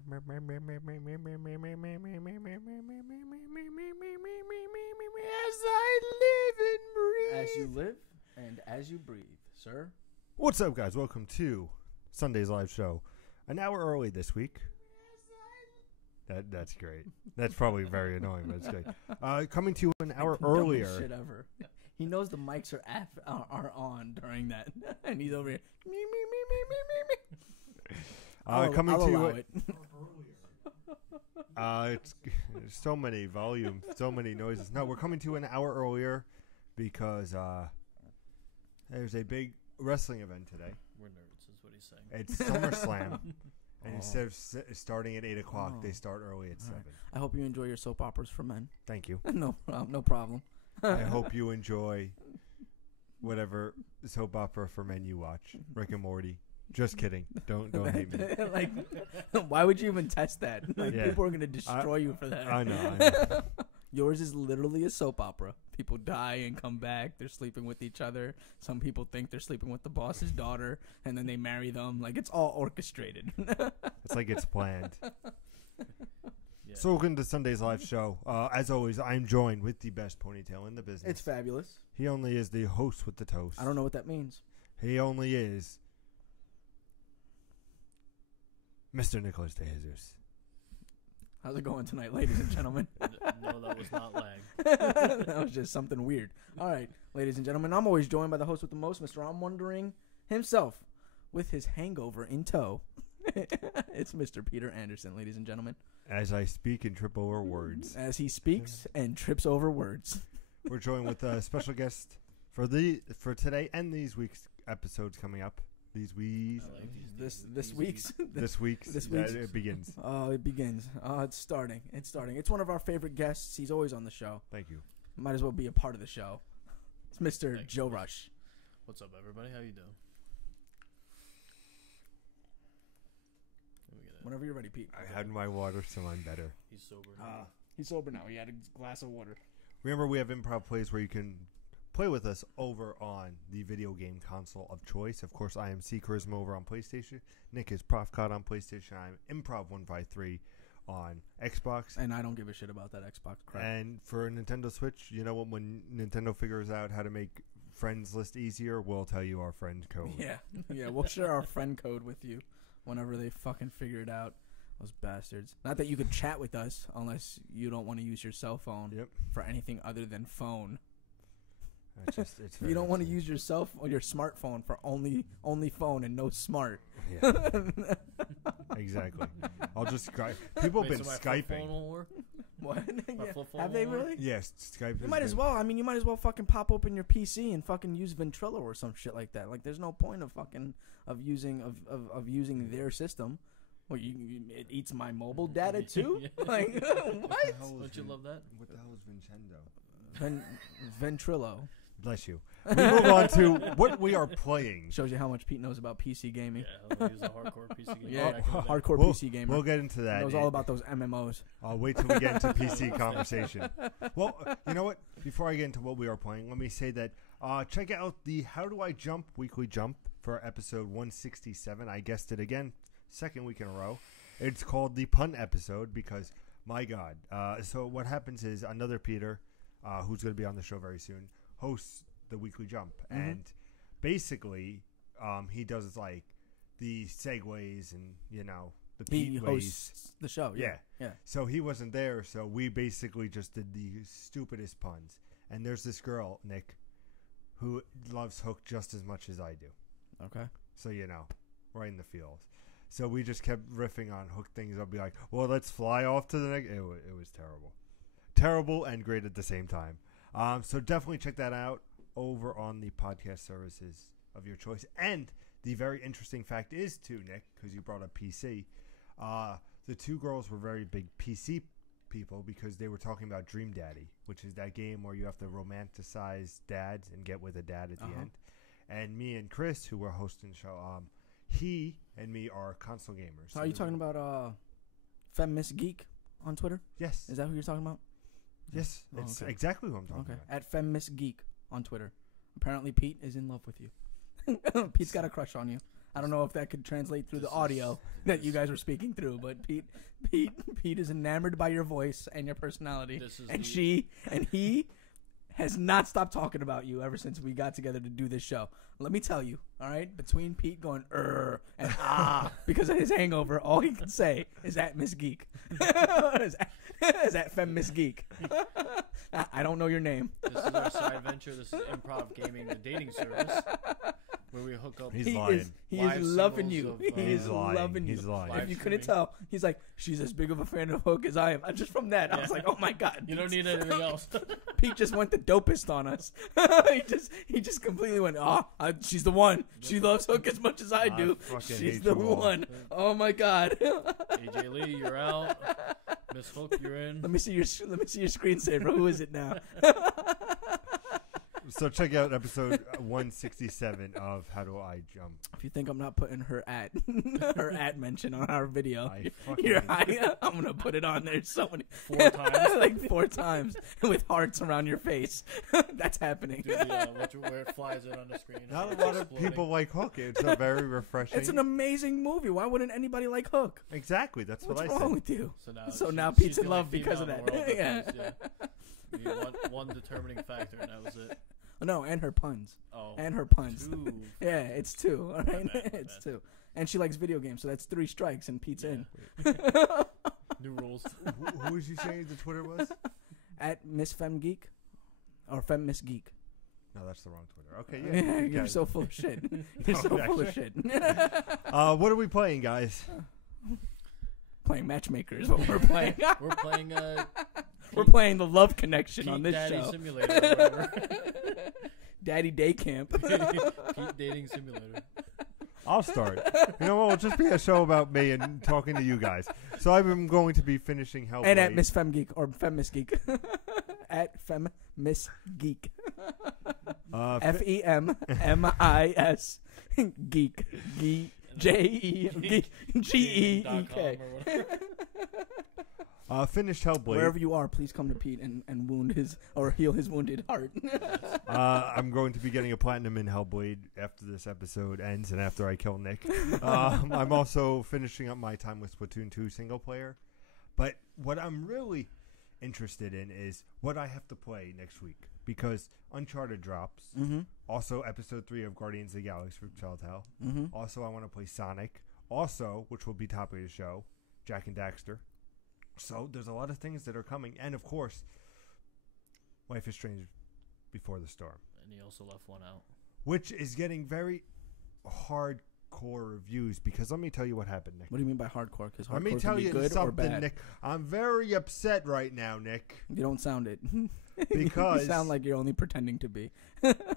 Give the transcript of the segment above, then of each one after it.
I live and breathe. As you live and as you breathe, sir. What's up, guys? Welcome to Sunday's live show. An hour early this week. That's great. That's probably very annoying, but it's great. Coming to you an hour earlier. Dumbest shit ever. He knows the mics are on during that, and he's over here. Me. Coming I'll to allow you. It. It's so many volume, so many noises. No, we're coming to an hour earlier because there's a big wrestling event today. We're nerds, is what he's saying. It's SummerSlam. And instead of starting at 8 o'clock, they start early at 7. Right. I hope you enjoy your soap operas for men. Thank you. No problem. I hope you enjoy whatever soap opera for men you watch. Rick and Morty. Just kidding. Don't hate me. Like, why would you even test that? Like, Yeah. People are gonna destroy you for that. I know. Yours is literally a soap opera. People die and come back. They're sleeping with each other. Some people think they're sleeping with the boss's daughter, and then they marry them. Like, it's all orchestrated. It's like it's planned. Yeah. So welcome to Sunday's live show. As always, I'm joined with the best ponytail in the business. It's fabulous. He only is the host with the toast. I don't know what that means. He only is Mr. Nicholas De Jesus. How's it going tonight, ladies and gentlemen? No, that was not lag. That was just something weird. All right, ladies and gentlemen, I'm always joined by the host with the most, Mr. I'm Wondering himself, with his hangover in tow. It's Mr. Peter Anderson, ladies and gentlemen. As I speak and trip over words. As he speaks and trips over words. We're joined with a special guest for today and these week's episodes coming up. These weeks. I like This week's. This week's. It begins. Oh, it begins. It's starting. It's one of our favorite guests. He's always on the show. Thank you. Might as well be a part of the show. It's Mr. Thanks. Joe Rush. What's up, everybody? How you doing? Let me get it. Whenever you're ready, Pete. I had my water, so I'm better. He's sober now. He's sober now. He had a glass of water. Remember, we have improv plays where you can play with us over on the video game console of choice. Of course, I am C Charisma over on PlayStation. Nick is ProfCod on PlayStation. I'm Improv153 on Xbox. And I don't give a shit about that Xbox crap. And for Nintendo Switch, you know what? When Nintendo figures out how to make friends list easier, we'll tell you our friend code. Yeah, we'll share our friend code with you whenever they fucking figure it out. Those bastards. Not that you could chat with us unless you don't want to use your cell phone for anything other than phone. It's If you don't want to use your your smartphone for only phone and no smart. Yeah. Exactly. I'll just Skype. People have been so my Skyping. flip phone won't work? What? My flip phone Have they won't work? really? Yes, Skype. You might as well. I mean, you might as well fucking pop open your PC and fucking use Ventrilo or some shit like that. Like, there's no point of fucking using their system. Well, it eats my mobile data too. Like, what? Don't you love that? What the hell is Vincenzo? Ventrilo. Bless you. We move on to what we are playing. Shows you how much Pete knows about PC gaming. Yeah, he's a hardcore PC gamer. Yeah, Back in the day. hardcore We'll- PC gamer. We'll get into that. Knows all about those MMOs. I'll wait till we get into PC conversation. Well, you know what? Before I get into what we are playing, let me say that check out the How Do I Jump weekly jump for episode 167. I guessed it again, second week in a row. It's called the pun episode because, my God. So what happens is another Peter, who's going to be on the show very soon, hosts the weekly jump. Mm-hmm. And basically, he does like the segues and, you know, the He Pete ways. hosts the show. Yeah. Yeah. So he wasn't there, so we basically just did the stupidest puns. And there's this girl, Nick, who loves Hook just as much as I do. Okay. So, you know, right in the feels. So we just kept riffing on Hook things. I'll be like, well, let's fly off to the next. It was terrible. Terrible and great at the same time. So definitely check that out over on the podcast services of your choice. And the very interesting fact is, too, Nick, because you brought up PC, the two girls were very big PC people because they were talking about Dream Daddy, which is that game where you have to romanticize dads and get with a dad at the end. And me and Chris, who were hosting the show, he and me are console gamers. So are you talking about Feminist Geek on Twitter? Yes. Is that who you're talking about? Yes. Oh, It's okay. exactly what I'm talking Okay. about. At Feminist Geek on Twitter. Apparently Pete is in love with you. Pete's got a crush on you. I don't know if that could translate through the audio that you guys were speaking through, but Pete is enamored by your voice and your personality, and he has not stopped talking about you ever since we got together to do this show. Let me tell you, all right? Between Pete going and because of his hangover, all he can say is at Miss Geek. is at Fem Miss Geek. I don't know your name. This is our side venture. This is Improv Gaming, the dating service, where we hook up. He's lying. He is loving you. He is loving you. He's lying. If you couldn't tell, he's like, she's as big of a fan of Hook as I am. Just from that, I was like, oh my god. You don't need anything else. Pete just went the dopest on us. he just completely went, she's the one. She loves Hook as much as I do. She's the one. Oh my god. AJ Lee, you're out. Miss Hook, you're in. Let me see your screensaver. Who is it now? So check out episode 167 of How Do I Jump. If you think I'm not putting her at mention on our video, I'm gonna put it on there so many 4 times, like 4 times with hearts around your face. That's happening. Dude, where it flies in on the screen. Not a lot of people like Hook. It's a very refreshing. It's an amazing movie. Why wouldn't anybody like Hook? Exactly. That's what I said. What's wrong with you? So now Pete's in the love only because of female that. in the world Yeah. plays, You need one determining factor, and that was it. No, and her puns. Oh, and her puns. 2. Yeah, it's 2. All right, it's 2. And she likes video games, so that's 3 strikes, and Pete's in. New rules. Who was you saying the Twitter was? At Miss Fem Geek, or Fem Miss Geek. No, that's the wrong Twitter. Okay, yeah. You're so full of shit. You're so full of shit. What are we playing, guys? Playing Matchmaker is what we're playing. We're playing. We're playing the Love Connection Pete on this Daddy show. Simulator or whatever. Daddy Day Camp. Pete Dating Simulator. I'll start. You know what? It'll just be a show about me and talking to you guys. So I'm going to be finishing Hellblade. And at Miss Fem Geek, or Fem Miss Geek. At Fem Miss Geek. FEMMIS Geek. GEEK. Finished Hellblade. Wherever you are, please come to Pete and wound his or heal his wounded heart. I'm going to be getting a platinum in Hellblade after this episode ends and after I kill Nick. I'm also finishing up my time with Splatoon 2 single player. But what I'm really interested in is what I have to play next week, because Uncharted drops. Mm-hmm. Also, episode 3 of Guardians of the Galaxy from Telltale. Mm-hmm. Also, I want to play Sonic. Also, which will be top of the show, Jak and Daxter. So there's a lot of things that are coming, and of course, Life is Strange Before the Storm. And he also left one out, which is getting very hardcore reviews, because let me tell you what happened, Nick. What do you mean by hardcore? Because let me tell you good something, or bad? Nick. I'm very upset right now, Nick. You don't sound it. Because you sound like you're only pretending to be.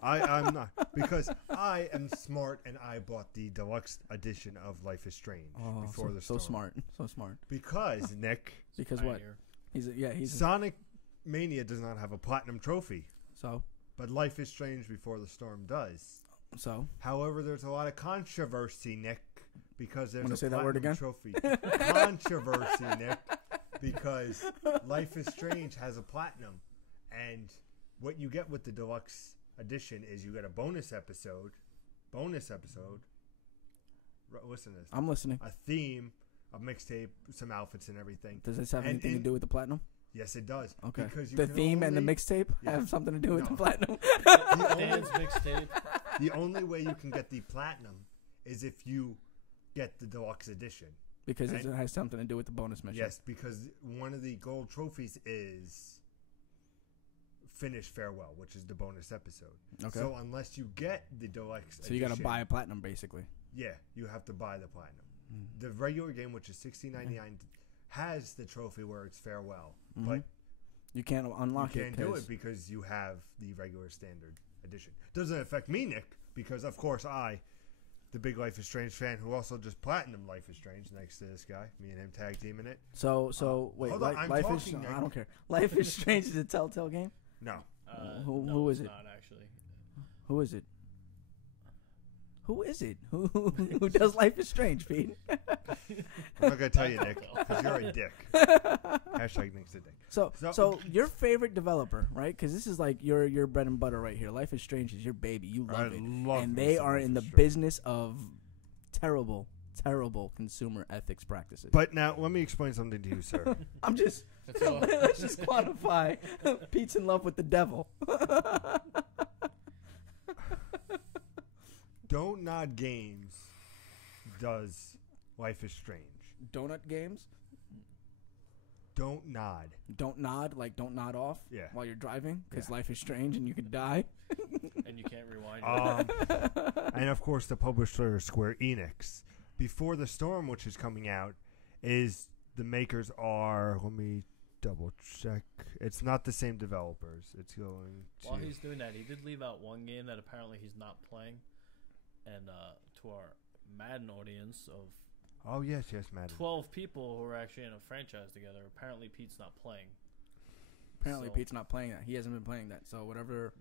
I'm not, because I am smart and I bought the deluxe edition of Life is Strange Before the Storm. So smart. Because Nick. Because what? He's Sonic Mania does not have a platinum trophy. So. But Life is Strange Before the Storm does. So. However, there's a lot of controversy, Nick, because there's a say that word again? trophy. Controversy, Nick, because Life is Strange has a platinum, and what you get with the deluxe edition is you get a bonus episode. Listen to this. I'm listening. A theme, a mixtape, some outfits, and everything. Does this have anything to do with the platinum? Yes, it does. Okay. Because the theme and the mixtape have something to do with the platinum. Dan's mixtape. The only way you can get the platinum is if you get the deluxe edition. Because it has something to do with the bonus mission. Yes, because one of the gold trophies is Finish Farewell, which is the bonus episode. Okay. So unless you get the deluxe edition, you got to buy a platinum, basically. Yeah, you have to buy the platinum. The regular game, which is $16.99, has the trophy where it's farewell, but you can't unlock it. You can't do it because you have the regular standard edition. Doesn't affect me, Nick, because of course the big Life is Strange fan who also just platinum Life is Strange next to this guy, me and him tag teaming it. So wait, Life is Strange. I don't care. Life is Strange is a Telltale game? No. Who is it? Not actually. Who is it? Who is it? Who does Life is Strange, Pete? I'm not gonna tell you, Nick, because you're a dick. Hashtag Nick's a dick. So your favorite developer, right? Because this is like your bread and butter right here. Life is Strange is your baby. You love it, and they are in the business of terrible consumer ethics practices. But now let me explain something to you, sir. I'm just let's just quantify. Pete's in love with the devil. Don't Nod Games does Life is Strange. Donut games. Don't nod. Don't nod, like don't nod off while you're driving, because life is strange and you could die. And you can't rewind. And of course, the publisher Square Enix. Before the Storm, which is coming out, is the makers are. Let me double check. It's not the same developers. It's going to. While he's doing that, he did leave out one game that apparently he's not playing, and to our Madden audience of. Oh, yes, Madden. 12 people who are actually in a franchise together. Apparently, Pete's not playing. Apparently, Pete's not playing that. He hasn't been playing that. So whatever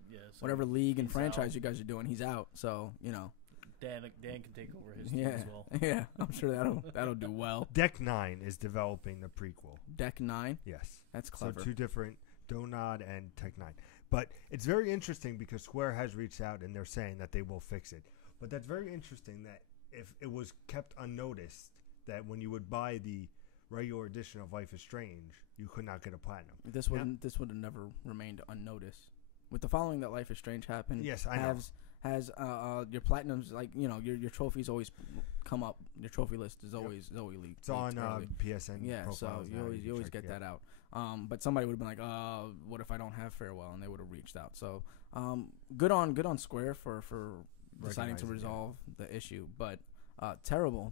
league and franchise out. You guys are doing, he's out. So, you know. Dan can take over his team as well. Yeah, I'm sure that'll do well. Deck 9 is developing the prequel. Deck 9? Yes. That's clever. So two different, Donod and Tech 9. But it's very interesting because Square has reached out and they're saying that they will fix it. But that's very interesting that if it was kept unnoticed, that when you would buy the regular edition of Life is Strange, you could not get a platinum. This would have never remained unnoticed. With the following that Life is Strange happened, yes, I know. Has your platinums, like, you know, your trophies always come up. Your trophy list is always leaked. It's on PSN. Yeah, so you always get that out. But somebody would have been like, what if I don't have Farewell? And they would have reached out. So good on Square for deciding to resolve the issue. But terrible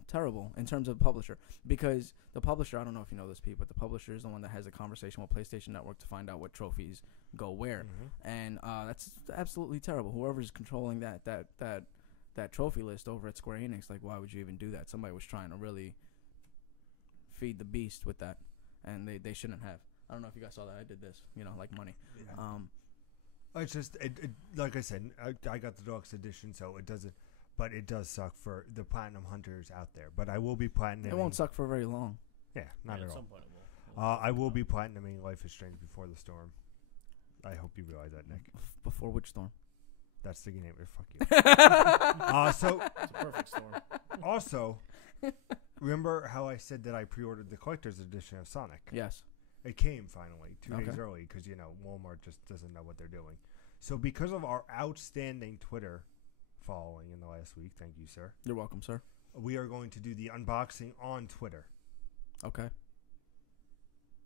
in terms of publisher, because the publisher, I don't know if you know this, Pete, but the publisher is the one that has a conversation with PlayStation Network to find out what trophies go where, and that's absolutely terrible. Whoever's controlling that trophy list over at Square Enix, like, why would you even do that? Somebody was trying to really feed the beast with that, and they shouldn't have. I don't know if you guys saw that. I did this, you know, like money. Yeah. It's just like I said, I got the deluxe edition, so it doesn't. But it does suck for the platinum hunters out there. But I will be platinuming. It won't suck for very long. Yeah, not at all. Some point it will. I will be platinuming Life is Strange before the Storm. I hope you realize that, Nick. Before which storm? That's the name. Fuck you. So it's a perfect storm. Also, remember how I said that I pre-ordered the collector's edition of Sonic? Yes. It came finally 2 days early because, you know, Walmart just doesn't know what they're doing. So because of our outstanding Twitter following in the last week, thank you, sir. You're welcome, sir. We are going to do the unboxing on Twitter. Okay.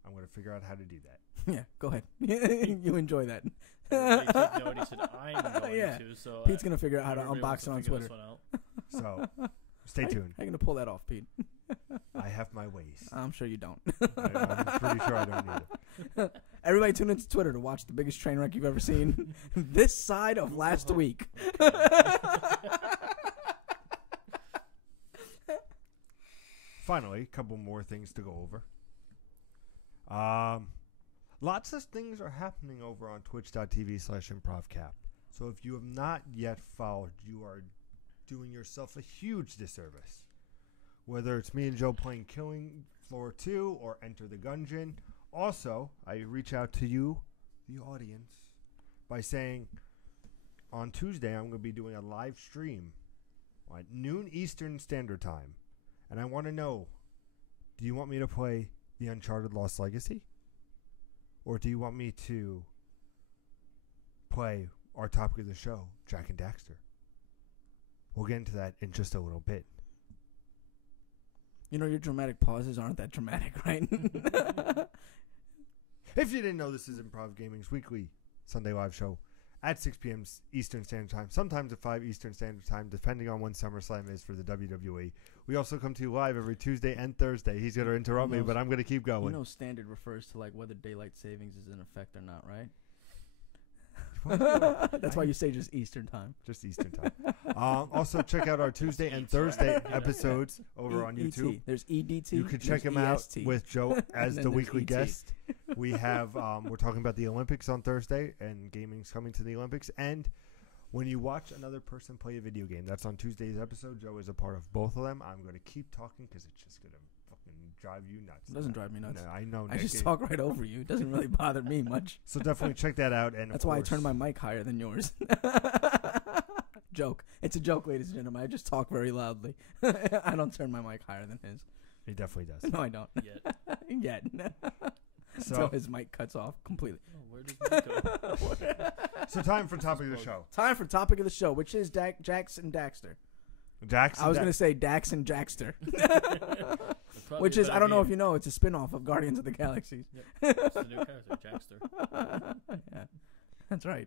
I'm going to figure out how to do that. Yeah, go ahead. You enjoy that. Note, he said, I'm going to, so Pete's going to figure out how to unbox it on Twitter. So, stay tuned. How are you going to pull that off, Pete? I have my ways. I'm sure you don't. I'm pretty sure I don't either. Everybody tune into Twitter to watch the biggest train wreck you've ever seen this side of last week. Finally, a couple more things to go over. Lots of things are happening over on twitch.tv/improvcap. So if you have not yet followed, you are doing yourself a huge disservice. Whether it's me and Joe playing Killing Floor 2 or Enter the Gungeon. Also, I reach out to you, the audience, by saying on Tuesday I'm going to be doing a live stream at noon Eastern Standard Time. And I want to know, do you want me to play the Uncharted Lost Legacy? Or do you want me to play our topic of the show, Jak and Daxter? We'll get into that in just a little bit. You know, your dramatic pauses aren't that dramatic, right? If you didn't know, this is Improv Gaming's weekly Sunday live show at 6 p.m. Eastern Standard Time, sometimes at 5 Eastern Standard Time, depending on when SummerSlam is for the WWE. We also come to you live every Tuesday and Thursday. He's going to interrupt me, but I'm going to keep going. You know, standard refers to like whether daylight savings is in effect or not, right? That's why you say just Eastern Time. Just Eastern Time. Also, check out our Tuesday and Thursday episodes over on YouTube. There's EDT. You can check them out with Joe as the weekly guest. We have, we're talking about the Olympics on Thursday, and gaming's coming to the Olympics. And when you watch another person play a video game, that's on Tuesday's episode. Joe is a part of both of them. I'm going to keep talking because it's just going to fucking drive you nuts. It doesn't drive me nuts. No, I know. I just talk right over you. It doesn't really bother me much. So definitely check that out. And that's why I turn my mic higher than yours. joke. It's a joke, ladies and gentlemen. I just talk very loudly. I don't turn my mic higher than his. He definitely does. No, I don't. Yet. Yet. So Until his mic cuts off completely. Oh, where did that go? So time for topic of the show. Time for topic of the show, which is Jax and Daxter. Jackson. I was going to say Dax and Jaxter. Probably Which a is, better I don't know if game. you know, it's a spin-off of Guardians of the Galaxy. Yep. It's the new character, Jackster. Yeah, that's right.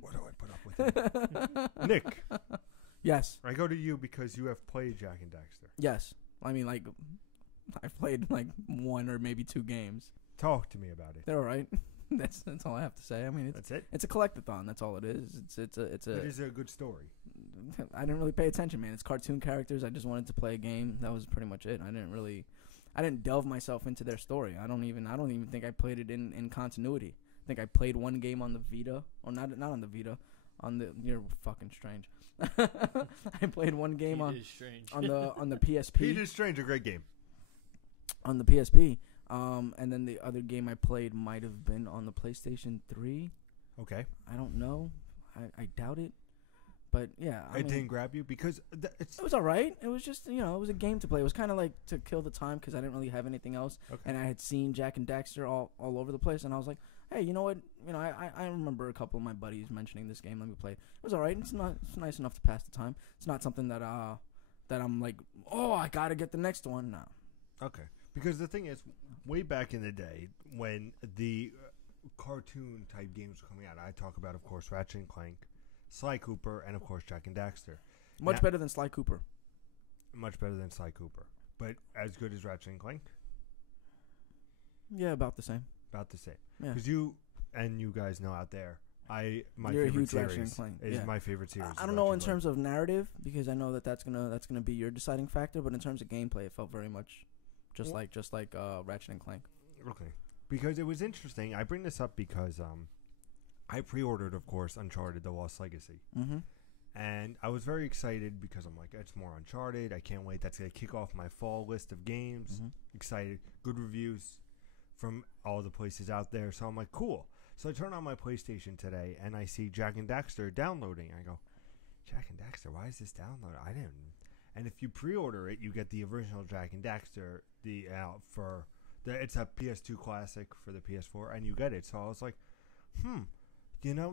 What do I put up with? Him? Nick, Yes. I go to you because you have played Jak and Daxter. Yes. I mean, like, I've played like 1 or maybe 2 games. Talk to me about it. They're all right. That's all I have to say. I mean, That's it. it's a collectathon. That's all it is. It's a. It is a good story. I didn't really pay attention, man. It's cartoon characters. I just wanted to play a game. That was pretty much it. I didn't delve myself into their story. I don't even think I played it in continuity. I think I played one game on the Vita, or not on the Vita, on the. You're fucking strange. I played one game He on is strange. on the PSP. Pete is Strange, a great game. On the PSP. And then the other game I played might have been on the PlayStation 3. Okay. I don't know. I doubt it. But yeah, I It mean, didn't grab you because it's it was all right. It was just, it was a game to play. It was kind of like to kill the time because I didn't really have anything else. Okay. And I had seen Jak and Daxter all over the place. And I was like, hey, you know what? I remember a couple of my buddies mentioning this game. Let me play it. It was all right. It's nice enough to pass the time. It's not something that I'm like, oh, I got to get the next one. No. okay. Because the thing is, way back in the day, when the cartoon type games were coming out, I talk about, of course, Ratchet and Clank, Sly Cooper, and of course Jak and Daxter. Much Now- better than Sly Cooper. Much better than Sly Cooper, but as good as Ratchet and Clank. Yeah, about the same. About the same. Yeah. Because you and you guys know out there, my You're a favorite huge Ratchet series and Clank, is yeah. my favorite series. I don't know in terms of narrative because I know that's gonna be your deciding factor, but in terms of gameplay, it felt very much just like Ratchet and Clank. Okay. Because it was interesting. I bring this up because I pre-ordered, of course, Uncharted: The Lost Legacy. Mm-hmm. And I was very excited because I'm like, it's more Uncharted. I can't wait. That's going to kick off my fall list of games. Mm-hmm. Excited. Good reviews from all the places out there. So I'm like, cool. So I turn on my PlayStation today, and I see Jak and Daxter downloading. I go, Jak and Daxter, why is this downloaded? I didn't. And if you pre-order it, you get the original Jak and Daxter it's a PS2 classic for the PS4, and you get it. So I was like,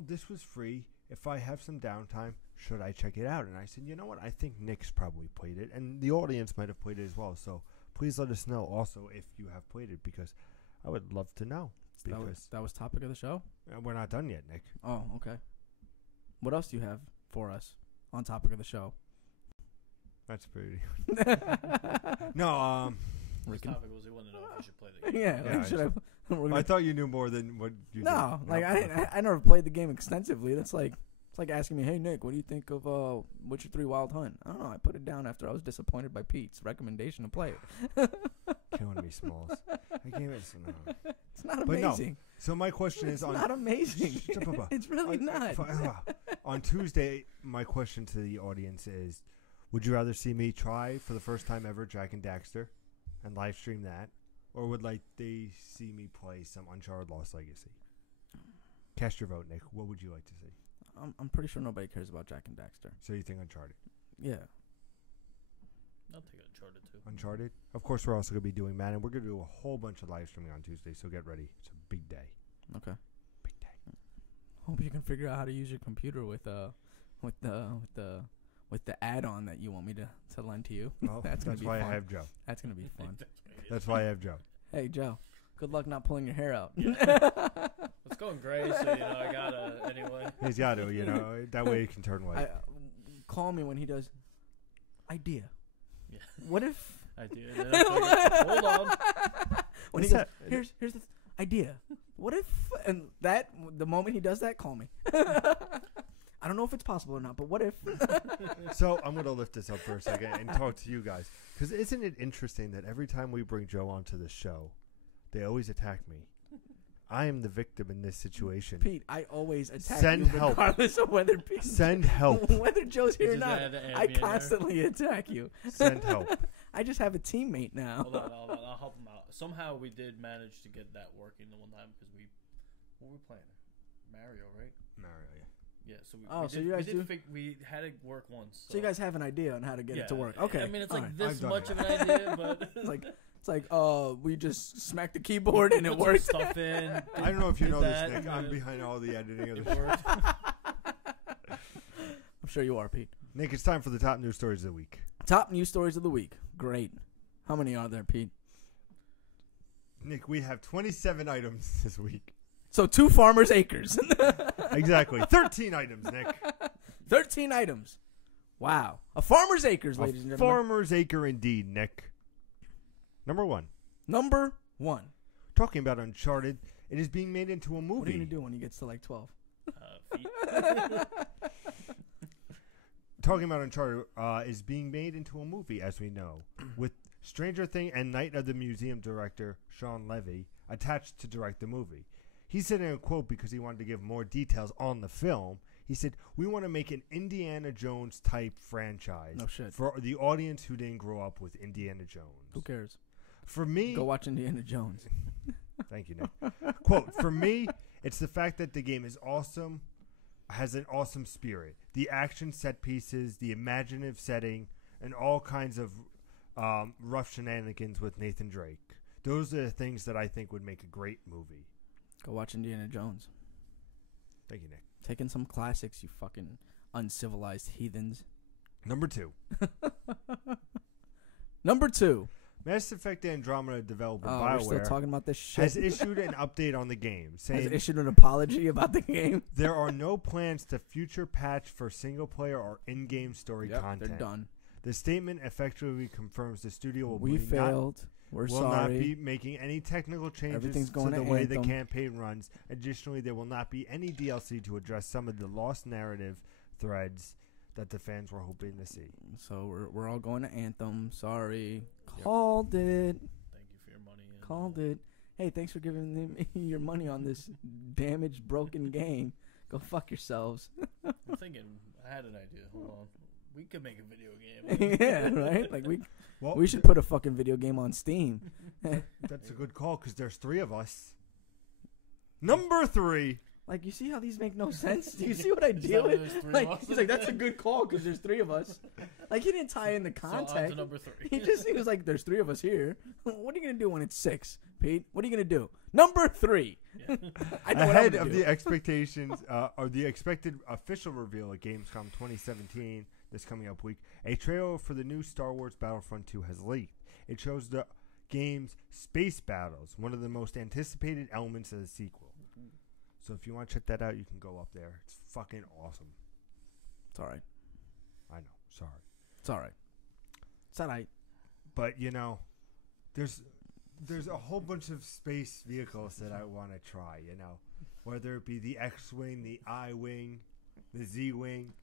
this was free. If I have some downtime, should I check it out? And I said, you know what? I think Nick's probably played it, and the audience might have played it as well. So please let us know also if you have played it, because I would love to know. Because That was topic of the show? we're not done yet, Nick. Oh, okay. What else do you have for us on topic of the show? That's pretty. No, His topic was he wanted to know if you should play the game. Yeah, Yeah, like, should I? We're gonna I thought you knew more than what you No, did. like I never played the game extensively. It's like asking me, hey Nick, what do you think of Witcher 3 Wild Hunt? I don't know. I put it down after I was disappointed by Pete's recommendation to play it. Killing me, Smalls. I gave it no. It's not But no. amazing. So my question It's is on not amazing. It's really not. On Tuesday, my question to the audience is, would you rather see me try for the first time ever Jak and Daxter and live stream that, or would they see me play some Uncharted Lost Legacy? Cast your vote, Nick. What would you like to see? I'm pretty sure nobody cares about Jak and Daxter. So you think Uncharted? Yeah. I'll take Uncharted too. Uncharted? Of course, we're also going to be doing Madden. We're going to do a whole bunch of live streaming on Tuesday, so get ready. It's a big day. Okay. Big day. Hope you can figure out how to use your computer with the add-on that you want me to lend to you. Well, That's gonna that's be why fun. I have Joe. That's gonna be fun. That's why I have Joe. Hey Joe, good luck not pulling your hair out. It's going gray, so I gotta anyway. He's got to, that way he can turn white. Call me when he does. Idea. Yeah. What if? Idea. Then I'm like, hold on. When he goes, here's the idea. What if? And the moment he does that, call me. I don't know if it's possible or not, but what if? So I'm going to lift this up for a second and talk to you guys. Because isn't it interesting that every time we bring Joe onto the show, they always attack me? I am the victim in this situation. Pete, I always attack Send you help. regardless of whether Pete, Send help. whether Joe's here or Just not. add the I ambient there. constantly attack you. Send help. I just have a teammate now. Hold on, I'll help him out. Somehow we did manage to get that working the one time because what were we playing? Mario, right? Mario, yeah. Yeah, so So you guys do? We had it work once. So you guys have an idea on how to get it to work. Okay. I mean, it's all like right. this much of an idea, but it's like we just smacked the keyboard and it put worked. some stuff in. I don't know if you know that, this, Nick. I'm behind all the editing of It the show. worked. I'm sure you are, Pete. Nick, it's time for the top news stories of the week. Top news stories of the week. Great. How many are there, Pete? Nick, we have 27 items this week. So 2 farmers' acres. Exactly. 13 items, Nick. 13 items. Wow. A farmer's acres, ladies and A gentlemen. farmer's acre indeed, Nick. Number 1. Number 1. Talking about Uncharted, it is being made into a movie. What are you going to do when he gets to like 12? Feet. Talking about Uncharted is being made into a movie, as we know, with Stranger Things and Night of the Museum director Sean Levy attached to direct the movie. He said in a quote, because he wanted to give more details on the film, he said, "We want to make an Indiana Jones type franchise No shit. for the audience who didn't grow up with Indiana Jones." Who cares? For me, Go watch Indiana Jones. thank you, Nick. Quote, "For me, it's the fact that the game is awesome, has an awesome spirit. The action set pieces, the imaginative setting, and all kinds of rough shenanigans with Nathan Drake. Those are the things that I think would make a great movie." Go watch Indiana Jones. Thank you, Nick. Taking some classics, you fucking uncivilized heathens. Number 2. Number 2. Mass Effect Andromeda developer We're still BioWare talking about this shit. has issued an update on the game, Has saying issued an apology about the game. there are no plans to future patch for single-player or in-game story Yep, content. they're done. The statement effectively confirms the studio will We failed. We're will not sorry. be making any technical changes Everything's going to the to way the Anthem. campaign runs. Additionally, there will not be any DLC to address some of the lost narrative threads that the fans were hoping to see. So we're all going to Anthem. Sorry. Called it. Thank you for your money. And, Called it. Hey, thanks for giving me your money on this damaged, broken game. Go fuck yourselves. I'm thinking, I had an idea. Hold on. We could make a video game. Yeah, right? Like Well, we should put a fucking video game on Steam. That's a good call because there's 3 of us. Number 3. Like, you see how these make no sense? Do you see what I Is deal that why with? there's 3 Like, of us? he's like, that's a good call because there's 3 of us. Like, he didn't tie in the So on context. to number 3. He was like, there's 3 of us here. What are you going to do when it's 6, Pete? What are you going to do? Number 3. Yeah. I know what I'm Ahead gonna of do. the expectations or the expected official reveal at Gamescom 2017 this coming up week, a trailer for the new Star Wars Battlefront 2 has leaked. It shows the game's space battles, one of the most anticipated elements of the sequel. So if you want to check that out, you can go up there. It's fucking awesome. It's all right. I know. Sorry. It's all right. It's all right. But, you know, there's a whole bunch of space vehicles that I want to try, you know. Whether it be the X-Wing, the I-Wing, the Z-Wing,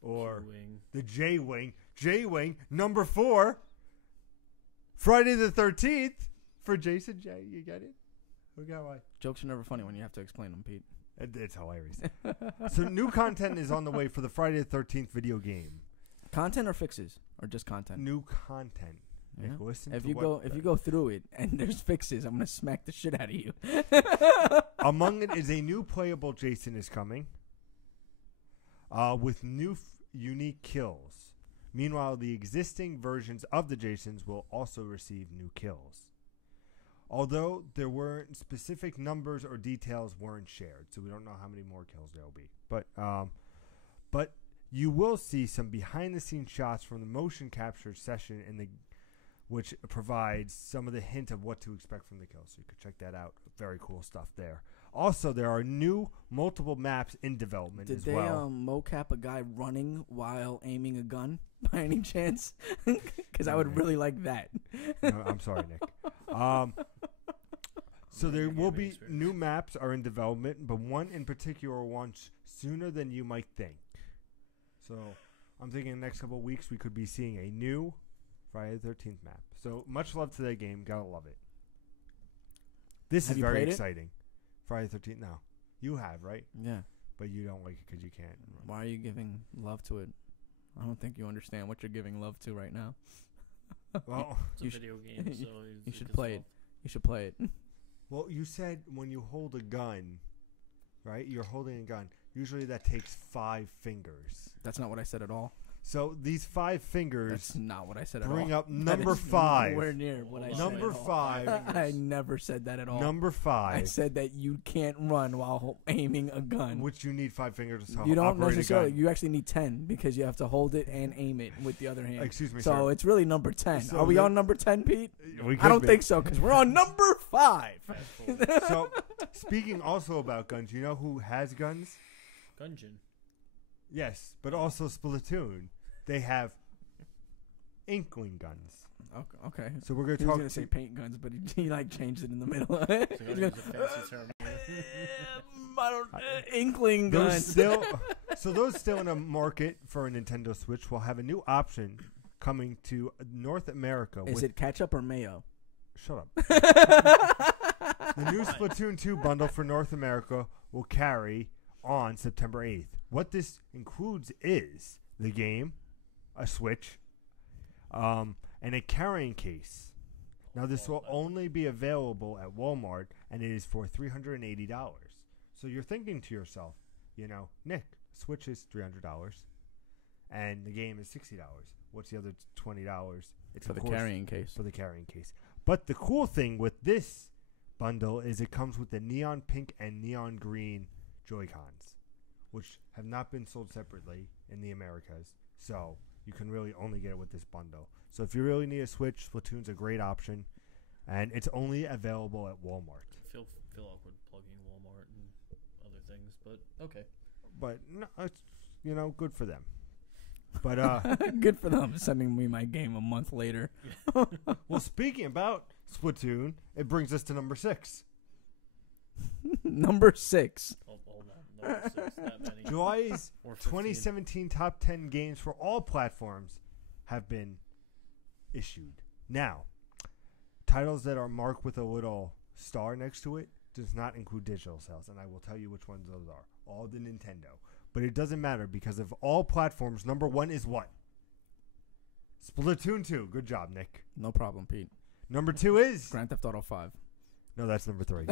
or Q-wing. the J-Wing. J-Wing, number 4. Friday the 13th for Jason J. You get it? We got why. Jokes are never funny when you have to explain them, Pete. It's hilarious. So new content is on the way for the Friday the 13th video game. Content or fixes? Or just content? New content. Yeah. Nick, listen If to you what go through it and there's fixes, I'm gonna smack the shit out of you. Among it is a new playable Jason is coming, with new unique kills. Meanwhile, the existing versions of the Jasons will also receive new kills. Although there weren't specific numbers or details weren't shared, so we don't know how many more kills there'll be. But you will see some behind-the-scenes shots from the motion capture session which provides some of the hint of what to expect from the kills. So you could check that out. Very cool stuff there. Also, there are new multiple maps in development Did as they well. mocap a guy running while aiming a gun by any chance? Because I would Nick. really like that. No, I'm sorry, Nick. So there will be new maps are in development, but one in particular will launch sooner than you might think. So I'm thinking in the next couple of weeks we could be seeing a new Friday the 13th map. So much love to that game. Gotta love it. This Have is you very played it? exciting. Friday the 13th. No. You have, right? Yeah. But you don't like it because you can't. Why are you giving love to it? I don't think you understand what you're giving love to right now. Well, It's a You video game, so you should play it. You should play it. well, you said when you hold a gun, right? You're holding a gun. Usually that takes 5 fingers. That's not what I said at all. So these 5 fingers That's not what I said at all. bring up That number is 5. Nowhere near what I said. Number at all. 5. I never said that at all. Number 5. I said that you can't run while aiming a gun. Which you need 5 fingers to You don't operate necessarily. a gun. You actually need 10 because you have to hold it and aim it with the other hand. Excuse me, So sir. it's really number 10. So Are we the- on number 10, Pete? We I don't could be. think so because we're on number 5. Fast forward. So, speaking also about guns, you know who has guns? Gungeon. Yes, but also Splatoon. They have inkling guns. Okay. So we're going He to was talk gonna say paint guns, but he like changed it in the middle. So He's gotta gonna- use a fancy term. I don't, inkling those guns. still so those still in a market for a Nintendo Switch will have a new option coming to North America. Is it ketchup or mayo? Shut up. The new Splatoon 2 bundle for North America will carry on September 8th. What this includes is the game, a Switch, and a carrying case. Now, this will only be available at Walmart, and it is for $380. So you're thinking to yourself, you know, Nick, Switch is $300, and the game is $60. What's the other $20? It's For of the course carrying case. for the carrying case. But the cool thing with this bundle is it comes with the neon pink and neon green Joy-Cons, which have not been sold separately in the Americas. So you can really only get it with this bundle. So if you really need a Switch, Splatoon's a great option, and it's only available at Walmart. Feel awkward plugging Walmart and other things, but okay. But no, it's, you know, good for them. But Good for them sending me my game a month later. well, speaking about Splatoon, it brings us to number 6. Number 6. Hold on. Number 6, that many. July's Or 15. 2017 top 10 games for all platforms have been issued. Now, titles that are marked with a little star next to it does not include digital sales, and I will tell you which ones those are. All the Nintendo. But it doesn't matter because of all platforms, number 1 is what? Splatoon 2. Good job, Nick. No problem, Pete. Number 2 is? Grand Theft Auto 5. No, that's number 3.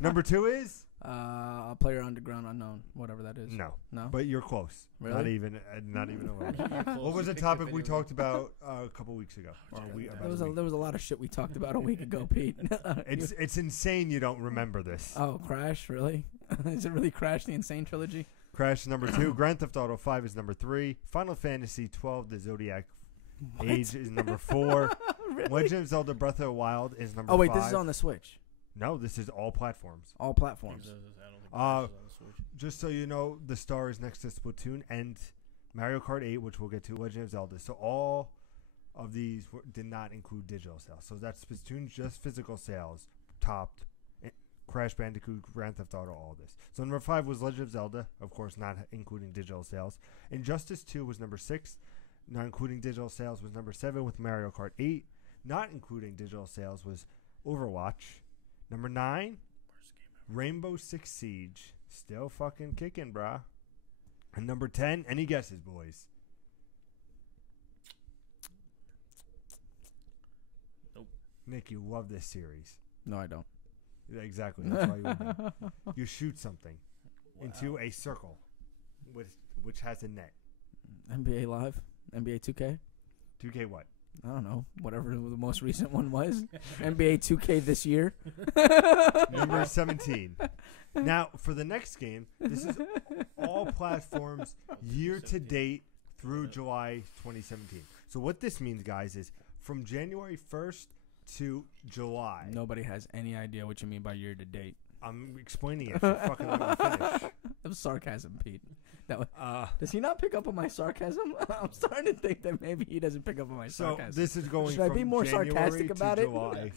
Number 2 is? Player Underground Unknown, whatever that is. No. No? But you're close. Really? Not even a little. You're close. What was You a picked topic video we game. talked about a couple weeks ago? Or a week, There about a week. There was a lot of shit we talked about a week ago, Pete. It's insane you don't remember this. Oh, Crash, really? Is it really Crash, the Insane Trilogy? Crash is number 2. Grand Theft Auto 5 is number 3. Final Fantasy 12, The Zodiac What? Age is number 4. Really? Legend of Zelda Breath of the Wild is number 5. Oh, wait, this is on the Switch. No, this is all platforms. All platforms. I don't think Uh, Crash is on the Switch. Just so you know, the star is next to Splatoon and Mario Kart 8, which we'll get to, Legend of Zelda. So all of these did not include digital sales. So that's Splatoon, just physical sales, topped Crash Bandicoot, Grand Theft Auto, all this. So number 5 was Legend of Zelda, of course, not including digital sales. Injustice 2 was number 6, not including digital sales was number 7 with Mario Kart 8. Not including digital sales was Overwatch. Number 9, Worst game ever. Rainbow Six Siege. Still fucking kicking, brah. And number 10, any guesses, boys? Nope. Nick, you love this series. No, I don't. Yeah, exactly. That's why you would know. You shoot something into Wow. a circle which has a net. NBA Live? NBA 2K? 2K what? I don't know. Whatever the most recent one was. NBA 2K this year. Number 17. Now, for the next game, this is all platforms year to date through July 2017. So what this means, guys, is from January 1st to July. Nobody has any idea what you mean by year to date. I'm explaining it. If you fucking let me finish. That was sarcasm, Pete. Does he not pick up on my sarcasm? I'm starting to think that maybe he doesn't pick up on my So sarcasm. this is going Should I from be more January sarcastic to about it? July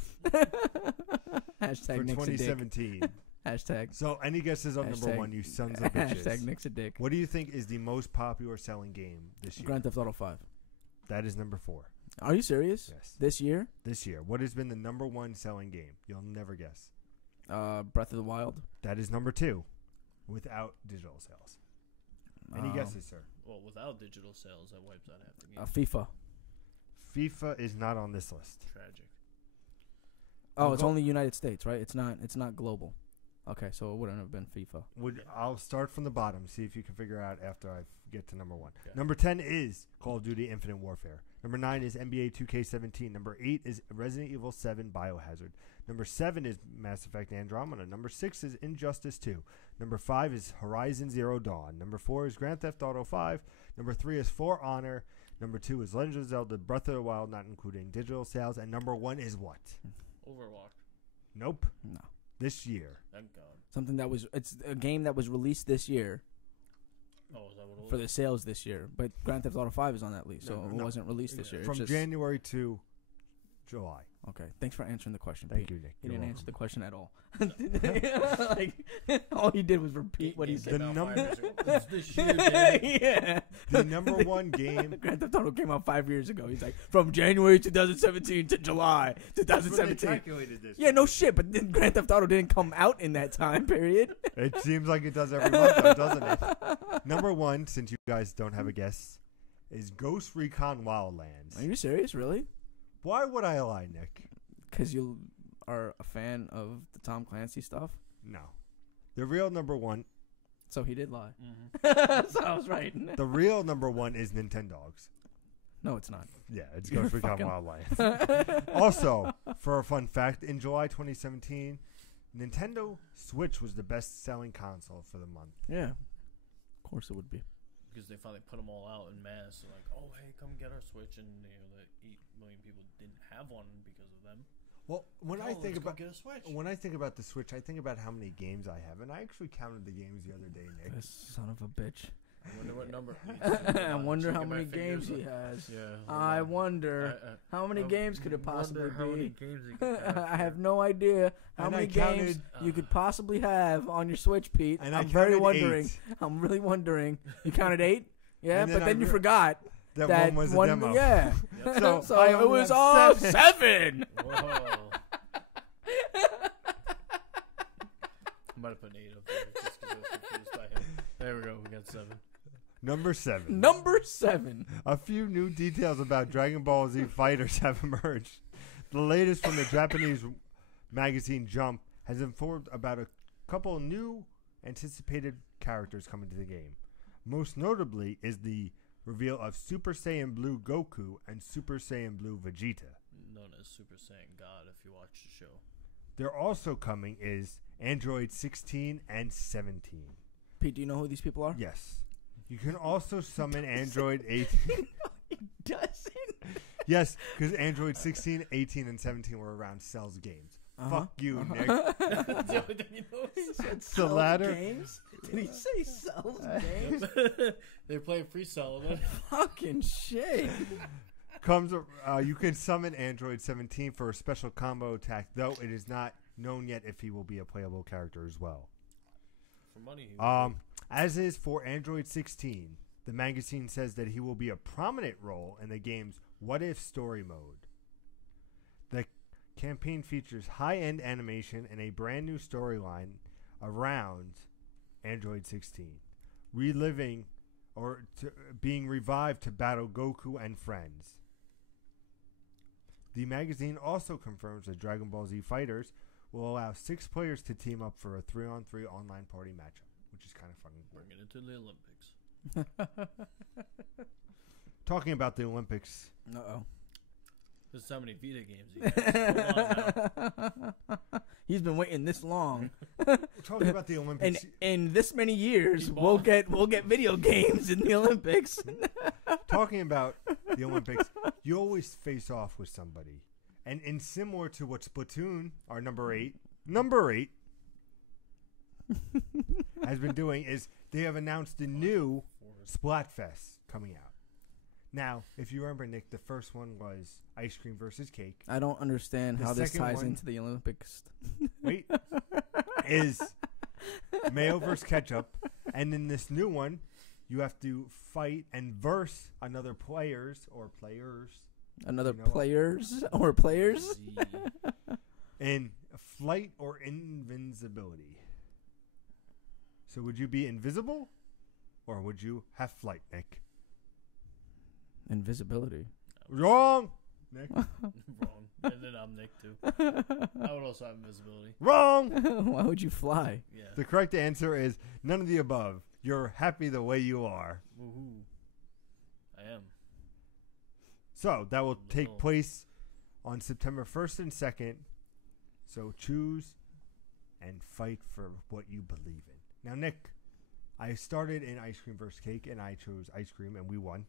Hashtag for Nick's a dick. 2017. Hashtag. So any guesses on number Hashtag- 1, you sons of bitches? Hashtag Nick's a dick. What do you think is the most popular selling game this year? Grand Theft Auto 5. That is number 4. Are you serious? Yes. This year? This year. What has been the number 1 selling game? You'll never guess. Breath of the Wild. That is number 2 without digital sales. Any guesses, sir? Well, without digital sales, that wipes out half the game. FIFA. FIFA is not on this list. Tragic. Oh, I'll it's go- only United States, right? It's not global. Okay, so it wouldn't have been FIFA. I'll start from the bottom. See if you can figure out after I get to number 1. Okay. Number 10 is Call of Duty Infinite Warfare. Number 9 is NBA 2K17. Number 8 is Resident Evil 7 Biohazard. Number 7 is Mass Effect Andromeda. Number 6 is Injustice 2. Number 5 is Horizon Zero Dawn. Number 4 is Grand Theft Auto 5. Number 3 is For Honor. Number 2 is Legend of Zelda Breath of the Wild, not including digital sales. And number 1 is what? Overwatch. Nope. No. This year. Thank God. Something that was, it's a game that was released this year Oh, is that what it was? for the sales this year. But Grand Theft Auto 5 is on that list, so No, it no. wasn't released this year. It's From just, January to July. Okay, thanks for answering the question. Thank Pete. you, Nick. He You're didn't welcome. answer the question at all. Like, all he did was repeat what he said. The number- It's this year, dude. Yeah. The number 1 game. Grand Theft Auto came out 5 years ago. He's like, from January 2017 to July 2017. calculated this. Yeah, no shit, but then Grand Theft Auto didn't come out in that time period. It seems like it does every month, though, doesn't it? Number 1, since you guys don't have a guess, is Ghost Recon Wildlands. Are you serious, really? Why would I lie, Nick? Because you are a fan of the Tom Clancy stuff? No. The real number 1, So he did lie. Mhm. So I was right. the real number 1 is Nintendogs. No, it's not. Yeah, it's You're Ghost Recon fucking- Wildlands. Also, for a fun fact, in July 2017, Nintendo Switch was the best-selling console for the month. Yeah. Of course it would be. Because they finally put them all out in mass. So like, oh, hey, come get our Switch. And, the 8 million people didn't have one because of them. Well, when I Oh, think let's go about get a Switch. when I think about the Switch, I think about how many games I have, and I actually counted the games the other day, Nick. This son of a bitch. I wonder what number. I wonder how Checking my many fingers games he up. has. Yeah. I wonder how many I games could it possibly wonder how many be. games he could have. I have no idea how And I many games counted- you could possibly have on your Switch, Pete. And I I'm very counted wondering. 8. I'm really wondering. You counted 8? Yeah, And then but then I you re- forgot That that one was a demo. Yeah. Yep. So, So I it only was have all 7. 7. Whoa. I might have put an 8 up there just because I was confused by him. There we go. We got 7. Number 7. Number 7. A few new details about Dragon Ball Z Fighters have emerged. The latest from the Japanese magazine Jump has informed about a couple new anticipated characters coming to the game. Most notably is the reveal of Super Saiyan Blue Goku and Super Saiyan Blue Vegeta. Known as Super Saiyan God if you watch the show. They're also coming is Android 16 and 17. Pete, do you know who these people are? Yes. You can also summon Android 18. He doesn't. Yes, because Android 16, 18, and 17 were around Cell's games. Fuck you, Nick. He said The sells latter- games? Did he say sells games? They're playing free cell. Then. Fucking shit. You can summon Android 17 for a special combo attack, though it is not known yet if he will be a playable character as well. For money. As is for Android 16, the magazine says that he will be a prominent role in the game's What If story mode. The campaign features high-end animation and a brand new storyline around Android 16, being revived to battle Goku and friends. The magazine also confirms that Dragon Ball Z Fighters will allow 6 players to team up for a 3-on-3 online party matchup, which is kind of fucking cool. Bring it into the Olympics. Talking about the Olympics, Uh-oh. There's so many Vita games. He has. Come on now. He's been waiting this long. talking about the And Olympics, in this many years, He's we'll balling. get video games in the Olympics. talking about the Olympics, you always face off with somebody, and in similar to what Splatoon, our number 8, has been doing, is they have announced a new Splatfest coming out. Now, if you remember, Nick, the first one was ice cream versus cake. I don't understand The how this second ties one- into the Olympics. Wait, is mayo versus ketchup, and in this new one, you have to fight and verse another players. Another You know what? players Z. in flight or invincibility. So would you be invisible, or would you have flight, Nick? Invisibility. Wrong, Nick. Wrong. And then I'm Nick too. I would also have invisibility. Wrong. Why would you fly? Yeah. The correct answer is none of the above. You're happy the way you are. Woohoo! I am. So that will take Little. place on September 1st and 2nd. So choose and fight for what you believe in. Now, Nick, I started in ice cream versus cake, and I chose ice cream, and we won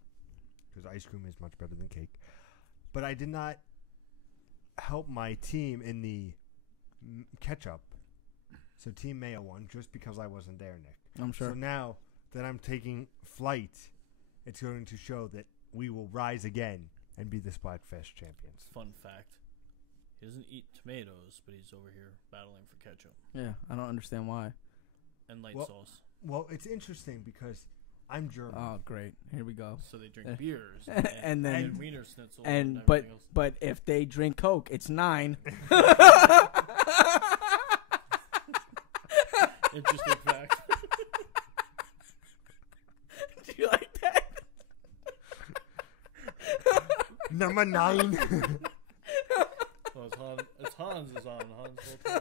because ice cream is much better than cake. But I did not help my team in the catch-up. So Team Mayo won just because I wasn't there, Nick. I'm sure. So now that I'm taking flight, it's going to show that we will rise again and be the Splatfest champions. Fun fact. He doesn't eat tomatoes, but he's over here battling for ketchup. Yeah, I don't understand why. And light Well- sauce. Well, it's interesting because I'm German. Oh, great. Here we go. So they drink beers. And then- Wiener Schnitzel. And everything but else. but if they drink Coke, it's 9. Interesting fact. Do you like that? Number 9. Oh, it's Hans is on. Hans will try.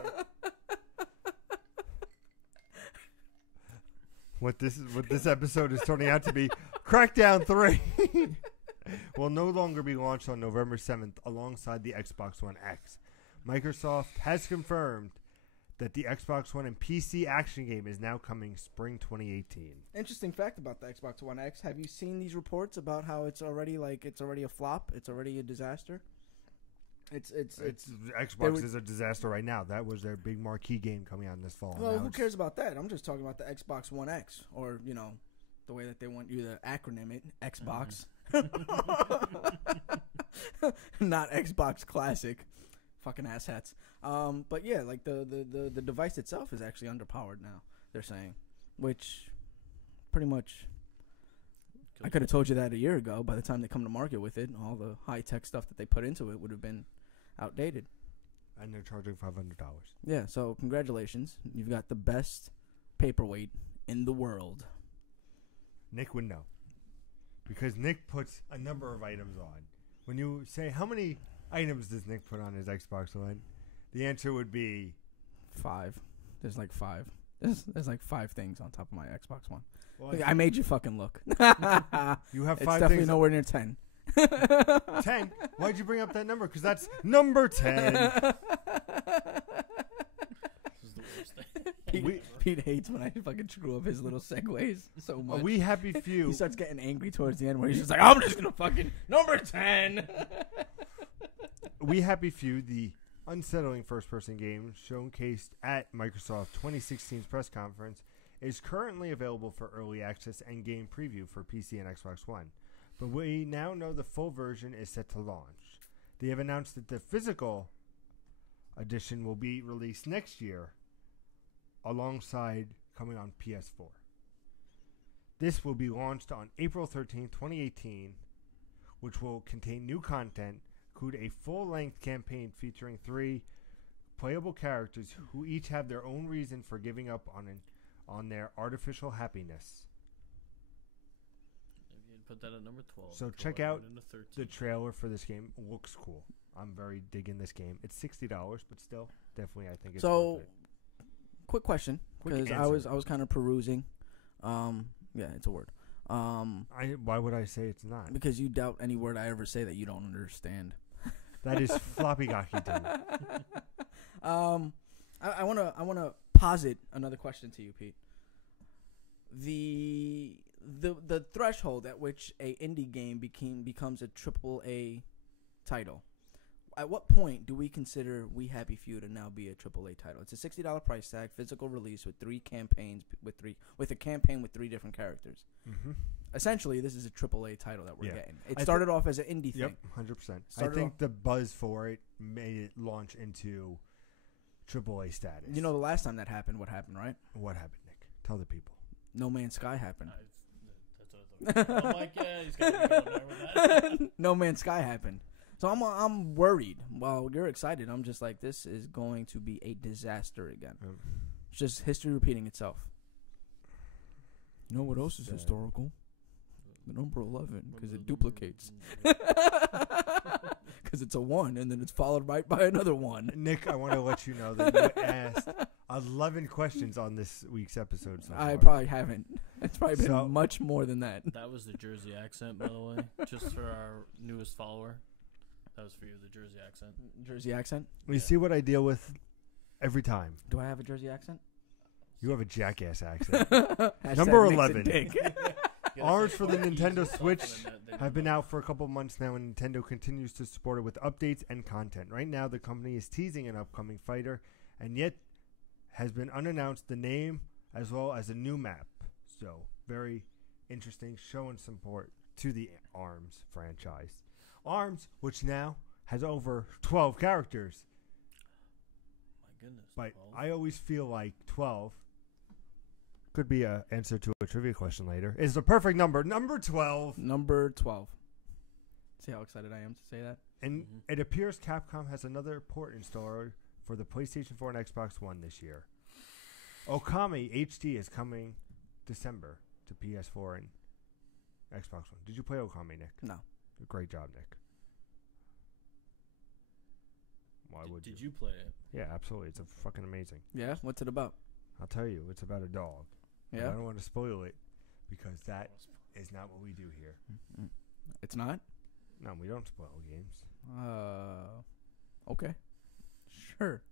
What this episode is turning out to be, Crackdown 3 will no longer be launched on November 7th alongside the Xbox One X. Microsoft has confirmed that the Xbox One and PC action game is now coming spring 2018. Interesting fact about the Xbox One X. Have you seen these reports about how it's already a flop? It's already a disaster. It's Xbox is a disaster right now. That was their big marquee game coming out in this fall. Well, Now who it's- cares about that? I'm just talking about the Xbox One X, or the way that they want you to acronym it, Xbox, not Xbox Classic. Fucking asshats. But yeah, like the device itself is actually underpowered now. They're saying, which pretty much I could have told you that a year ago. By the time they come to market with it, all the high tech stuff that they put into it would have been outdated. And they're charging $500. Yeah, so congratulations. You've got the best paperweight in the world. Nick would know. Because Nick puts a number of items on. When you say, how many items does Nick put on his Xbox One? The answer would be 5. There's like 5. There's like 5 things on top of my Xbox One. well, Look, I made you fucking look. you have It's 5 definitely things. nowhere near 10. 10? Why'd you bring up that number? Because that's number 10. This is the worst thing. Pete hates when I fucking screw up his little segues so much. Are we happy few? He starts getting angry towards the end where he's just like, I'm just going to fucking number 10. We Happy Few, the unsettling first-person game showcased at Microsoft 2016's press conference, is currently available for early access and game preview for PC and Xbox One. But we now know the full version is set to launch. They have announced that the physical edition will be released next year alongside coming on PS4. This will be launched on April 13, 2018, which will contain new content, include a full-length campaign featuring 3 playable characters who each have their own reason for giving up on their artificial happiness. Maybe you'd put that at number 12. So 12 check I out wrote into 13. The trailer for this game looks cool. I'm very digging this game. It's $60, but still, definitely I think it's So, worth it. quick question, Quick because answer. I was kind of perusing. Yeah, it's a word. Why would I say it's not? Because you doubt any word I ever say that you don't understand. That is floppygaki to me. I wanna posit another question to you, Pete. The threshold at which a indie game becomes a AAA title. At what point do we consider We Happy Few to now be a AAA title? It's a $60 price tag, physical release with 3 campaigns with a campaign with 3 different characters. Mm-hmm. Essentially, this is a AAA title that we're Yeah. getting. It I started off as an indie thing. Yep, 100%. I Started think off- the buzz for it made it launch into AAA status. You know, the last time that happened, what happened, right? What happened, Nick? Tell the people. No Man's Sky happened. That's what I thought. I'm like, yeah, he's got to be going there with that. No Man's Sky happened. So I'm worried. While you're excited, I'm just like, this is going to be a disaster again. It's just history repeating itself. You know what else is Sad. historical? The number 11, because it duplicates. Because because it's a 1, and then it's followed right by another 1. Nick, I want to let you know that you asked 11 questions on this week's episode. So I far. probably haven't. It's probably been So- much more than that. That was the Jersey accent, by the way. Just for our newest follower. That was for you, the Jersey accent. Jersey accent? You see what I deal with every time. Do I have a Jersey accent? You have a jackass accent. Hashtag Number Nixon 11. dick. Arms for the Fuck you, Nintendo just Switch fucking that- have been out for a couple months now, and Nintendo continues to support it with updates and content. Right now, the company is teasing an upcoming fighter, and yet has been unannounced the name as well as a new map. So, very interesting, showing support to the ARMS franchise. ARMS, which now has over 12 characters, My goodness. but 12? I always feel like 12 could be an answer to a trivia question later. Is the perfect number. Number 12. Number 12. See how excited I am to say that? And Mhm. it appears Capcom has another port in store for the PlayStation 4 and Xbox One this year. Okami HD is coming December to PS4 and Xbox One. Did you play Okami, Nick? No. Great job, Nick. Why would Did you play it? Yeah, absolutely. It's fucking amazing. Yeah? What's it about? I'll tell you, it's about a dog. But I Yeah? don't want to spoil it because that is not what we do here. Mm. It's not? No, we don't spoil games. Okay. Sure.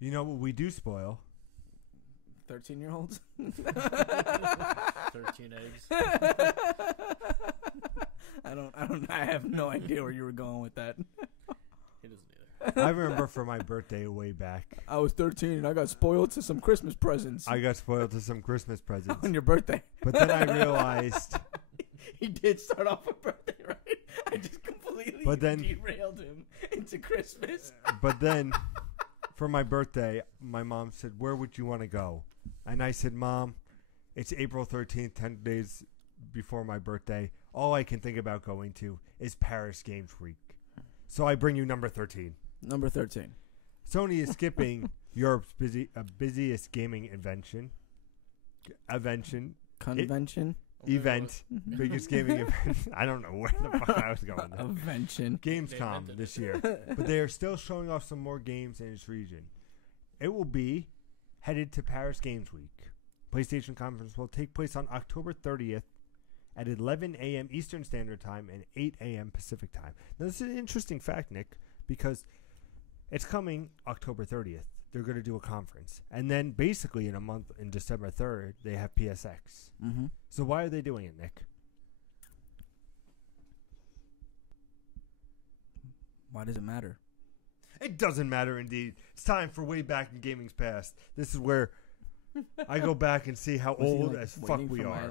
You know what we do spoil? 13-year-olds? 13 eggs. I have no idea where you were going with that. He doesn't either. I remember for my birthday way back, I was 13 and I got spoiled to some Christmas presents I got spoiled to some Christmas presents. on your birthday. But then I realized, He did start off with birthday, right? I just completely But then- derailed him into Christmas. but then for my birthday, my mom said, "Where would you want to go?" And I said, "Mom, it's April 13th, 10 days before my birthday. All I can think about going to is Paris Games Week." So I bring you number 13. Number 13. Sony is skipping Europe's busiest gaming Convention. event, biggest gaming event. I don't know where the fuck I was going there. Convention. Gamescom invented this it. year. But they are still showing off some more games in its region. It will be headed to Paris Games Week. PlayStation conference will take place on October 30th at 11 a.m. Eastern Standard Time and 8 a.m. Pacific Time. Now, this is an interesting fact, Nick, because it's coming October 30th. They're going to do a conference. And then basically in a month, in December 3rd, they have PSX. Mm-hmm. So why are they doing it, Nick? Why does it matter? It doesn't matter, indeed. It's time for Way Back in Gaming's Past. This is where I go back and see how Was he, old like, as fuck waiting we for are.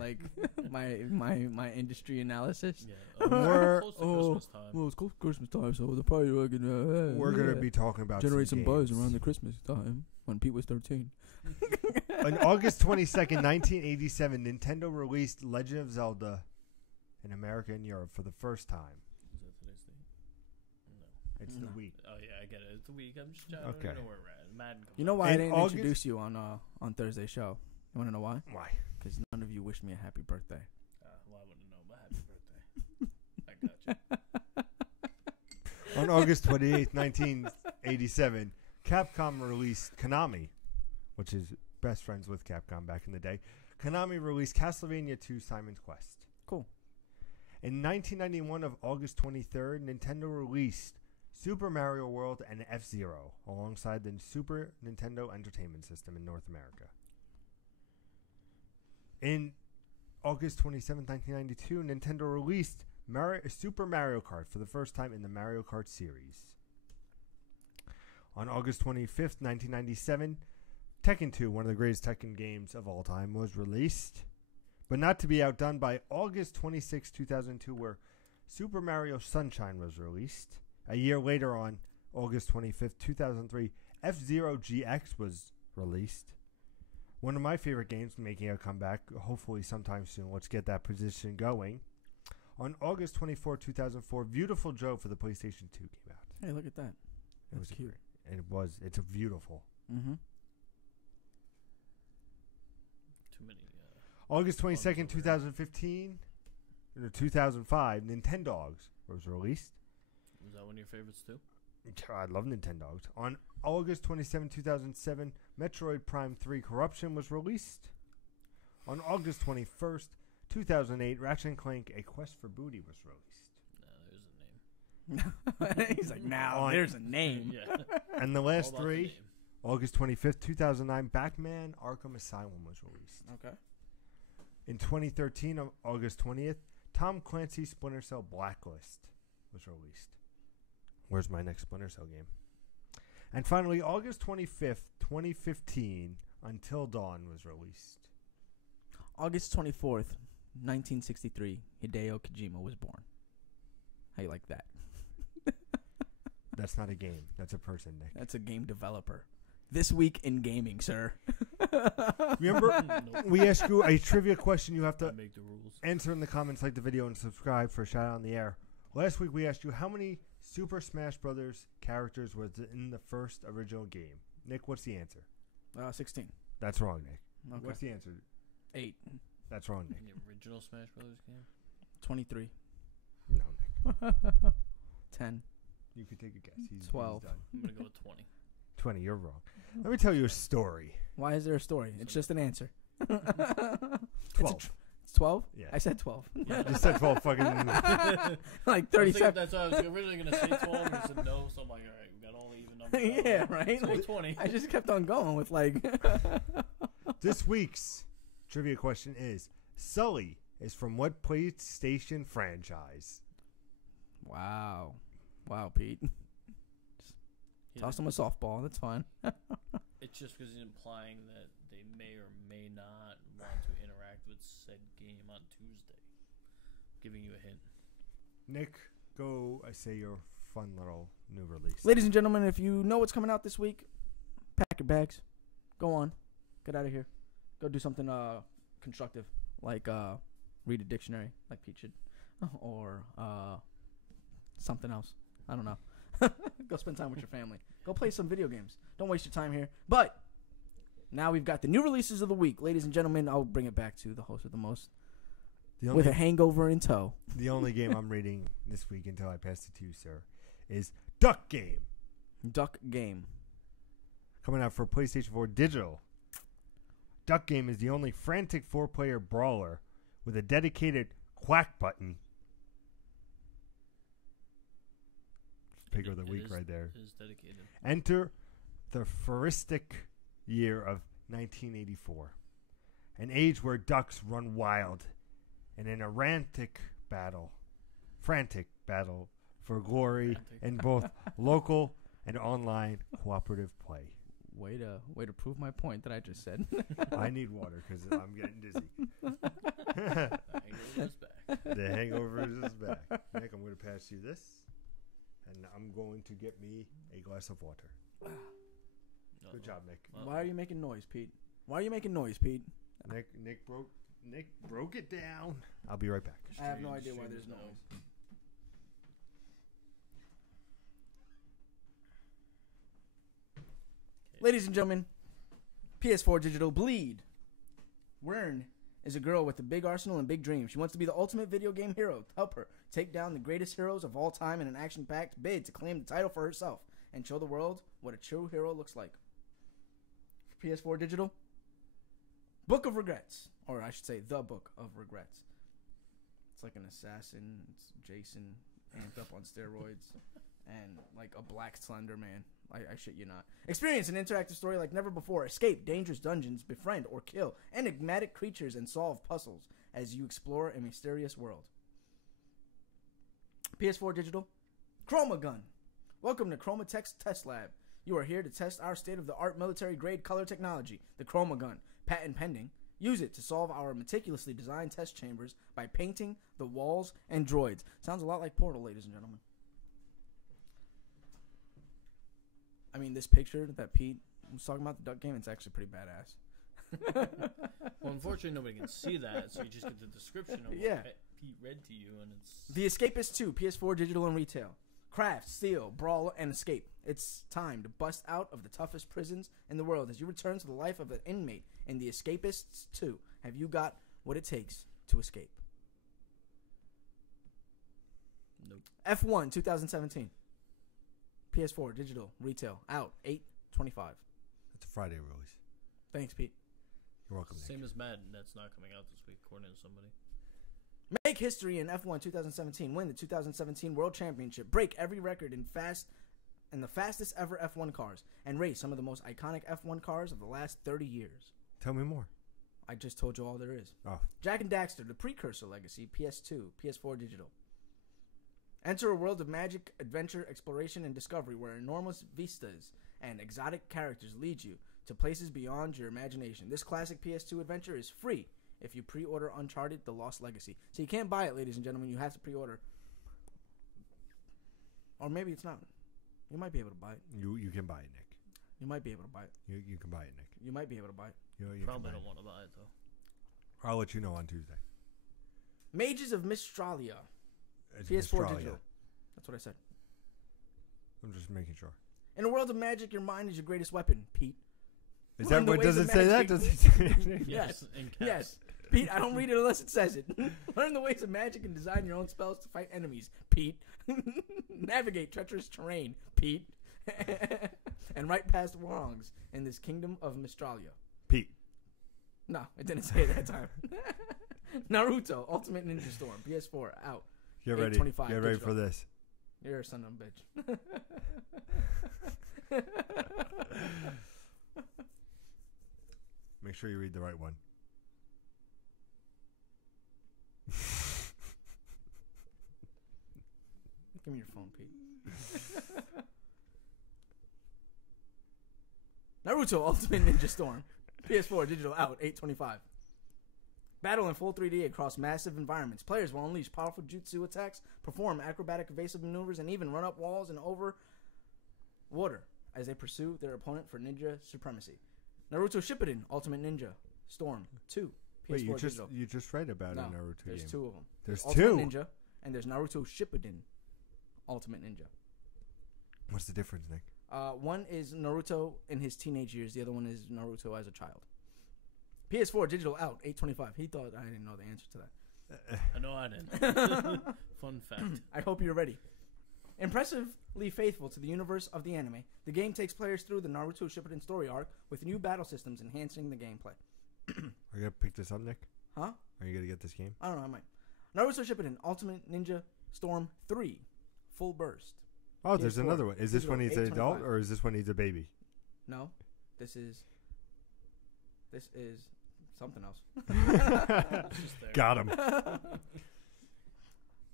my industry analysis. Yeah. We're- Close to Christmas time. Well, it's close to Christmas time, so they're probably gonna We're going to be talking about generate some buzz games. around the Christmas time when Pete was 13. On August 22nd, 1987, Nintendo released Legend of Zelda in America and Europe for the first time. Is that today's date? No. It's No. the week. Oh yeah, I get it. It's the week. I'm just trying Okay. to know where we're at. Madden comes You know out. why I In didn't August- introduce you on Thursday's show? You want to know why? Why? Because none of you wished me a happy birthday. Well, I wouldn't know, but happy birthday. I got you. On August 28th, 1987, Capcom released Konami, which is best friends with Capcom back in the day. Konami released Castlevania 2 Simon's Quest. Cool. In 1991 of August 23rd, Nintendo released Super Mario World and F-Zero alongside the Super Nintendo Entertainment System in North America. In August 27, 1992, Nintendo released Super Mario Kart for the first time in the Mario Kart series. On August 25th, 1997, Tekken 2, one of the greatest Tekken games of all time, was released, but not to be outdone by August 26, 2002, where Super Mario Sunshine was released. A year later, on August 25th, 2003, F-Zero GX was released. One of my favorite games making a comeback, hopefully sometime soon. Let's get that position going. On August 24, 2004, Beautiful Joe for the PlayStation 2 came out. Hey, look at that. It That's was cute. It's a beautiful. Mm-hmm. Too many. August 22nd, over there. 2015, or 2005, Nintendogs was released. Was that one of your favorites too? I love Nintendogs. On August 27, 2007, Metroid Prime 3 Corruption was released. On August 21st, 2008, Ratchet & Clank A Quest for Booty was released. No, there's a name. He's like, now there's a name. Yeah. And the last All about the three, name. August 25th, 2009, Batman Arkham Asylum was released. Okay. In 2013, on August 20th, Tom Clancy's Splinter Cell Blacklist was released. Where's my next Splinter Cell game? And finally, August 25th, 2015, Until Dawn was released. August 24th, 1963, Hideo Kojima was born. How you like that? That's not a game. That's a person, Nick. That's a game developer. This week in gaming, sir. Remember, Nope. we asked you a trivia question. You have I to make the rules. answer in the comments, like the video, and subscribe for a shout out on the air. Last week, we asked you how many Super Smash Brothers characters was in the first original game. Nick, what's the answer? 16. That's wrong, Nick. Okay. What's the answer? 8. That's wrong, Nick. The original Smash Brothers game. 23. No, Nick. 10. You could take a guess. He's 12. done. I'm gonna go with 20. 20, you're wrong. Let me tell you a story. Why is there a story? It's just an answer. 12. It's 12? Yeah. I said 12. You just said 12 fucking... Like 37. That's why I was originally gonna say 12, and I said no. So I'm like, all right, we got all the even numbers. Yeah, right? So Like, 20. I just kept on going with like... This week's trivia question is, Sully is from what PlayStation franchise? Wow. Wow, Pete. Toss him a softball. That's fine. It's just because he's implying that they may or may not want to interact with said game on Tuesday. Giving you a hint. Nick, go say your fun little new release. Ladies and gentlemen, if you know what's coming out this week, pack your bags. Go on. Get out of here. Go do something constructive, like read a dictionary, like Pete should, or something else. I don't know. Go spend time with your family. Go play some video games. Don't waste your time here. But now we've got the new releases of the week. Ladies and gentlemen, I'll bring it back to the host with the most. With a hangover in tow. The only game I'm reading this week until I pass it to you, sir, is Duck Game. Duck Game. Coming out for PlayStation 4 Digital. Duck Game is the only frantic 4-player brawler with a dedicated quack button. Pick of the week right there. It is dedicated. Enter the futuristic year of 1984, an age where ducks run wild, and in a frantic battle for glory in both local and online cooperative play. Way to prove my point that I just said. I need water because I'm getting dizzy. The hangover is back. The hangover is back. Nick, I'm going to pass you this, and I'm going to get me a glass of water. Good job, Nick. Why are you making noise, Pete? Why are you making noise, Pete? Nick broke it down. I'll be right back. I have no idea why there's noise. Ladies and gentlemen, PS4 Digital Bleed. Wern is a girl with a big arsenal and big dreams. She wants to be the ultimate video game hero to help her take down the greatest heroes of all time in an action-packed bid to claim the title for herself and show the world what a true hero looks like. For PS4 Digital, Book of Regrets. Or I should say, The Book of Regrets. It's like an assassin. It's Jason amped up on steroids. And like a black Slender Man. I shit you not. Experience an interactive story like never before. Escape dangerous dungeons, befriend or kill enigmatic creatures, and solve puzzles as you explore a mysterious world. PS4 Digital, Chroma Gun. Welcome to Chromatech's Test Lab. You are here to test our state-of-the-art military-grade color technology, the Chroma Gun, patent pending. Use it to solve our meticulously designed test chambers by painting the walls and droids. Sounds a lot like Portal, ladies and gentlemen. I mean, this picture that Pete was talking about, the Duck Game, it's actually pretty badass. Well, unfortunately, nobody can see that, so you just get the description of Yeah. what Pete read to you, and it's... The Escapist 2, PS4 Digital and Retail. Craft, steal, brawl, and escape. It's time to bust out of the toughest prisons in the world as you return to the life of an inmate in The Escapists 2. Have you got what it takes to escape? Nope. F1 2017. PS4 digital retail out 8/25. It's a Friday release. Thanks, Pete. You're welcome. Same as Madden. That's not coming out this week, according to somebody. Make history in F1 2017. Win the 2017 World Championship. Break every record in the fastest ever F1 cars. And race some of the most iconic F1 cars of the last 30 years. Tell me more. I just told you all there is. Oh. Jak and Daxter, the precursor legacy. PS2, PS4 digital. Enter a world of magic, adventure, exploration, and discovery where enormous vistas and exotic characters lead you to places beyond your imagination. This classic PS2 adventure is free if you pre-order Uncharted: The Lost Legacy. So you can't buy it, ladies and gentlemen. You have to pre-order. Or maybe it's not. You might be able to buy it. You can buy it, Nick. You might be able to buy it. You can buy it, Nick. You might be able to buy it. You Probably can don't buy want to buy it, though. it. I'll let you know on Tuesday. Mages of Mistralia. It's PS4 Mistralia. digital. That's what I said. I'm just making sure. In a world of magic, your mind is your greatest weapon, Pete. Is Learn that the what does ways it of say that? magic. Does it say Yes. In caps. Yes. Pete, I don't read it unless it says it. Learn the ways of magic and design your own spells to fight enemies, Pete. Navigate treacherous terrain, Pete. And right past wrongs in this kingdom of Mistralia. Pete? No, it didn't say it that time. Naruto, Ultimate Ninja Storm, PS4, out. Get ready. 8/25 Get ready digital. for this. You're a son of a bitch. Make sure you read the right one. Give me your phone, Pete. Naruto Ultimate Ninja Storm. PS4 digital out 8/25. Battle in full 3D across massive environments. Players will unleash powerful jutsu attacks, perform acrobatic evasive maneuvers, and even run up walls and over water as they pursue their opponent for ninja supremacy. Naruto Shippuden Ultimate Ninja Storm 2. PS4 Wait, digital. you just read about No, a Naruto there's game. two of them. There's Ultimate two. Ninja, and there's Naruto Shippuden Ultimate Ninja. What's the difference, Nick? One is Naruto in his teenage years. The other one is Naruto as a child. PS4 digital out 8/25. He thought I didn't know the answer to that. I know I didn't. Fun fact. I hope you're ready. Impressively faithful to the universe of the anime, the game takes players through the Naruto Shippuden story arc with new battle systems enhancing the gameplay. Are you gonna pick this up, Nick? Huh? Are you gonna get this game? I don't know. I might. Naruto Shippuden Ultimate Ninja Storm 3 Full Burst. Oh, there's PS4 another one. Is this when he's an digital, adult 8/25. or is this when he's a baby? No, this is something else. It's just there. Got him.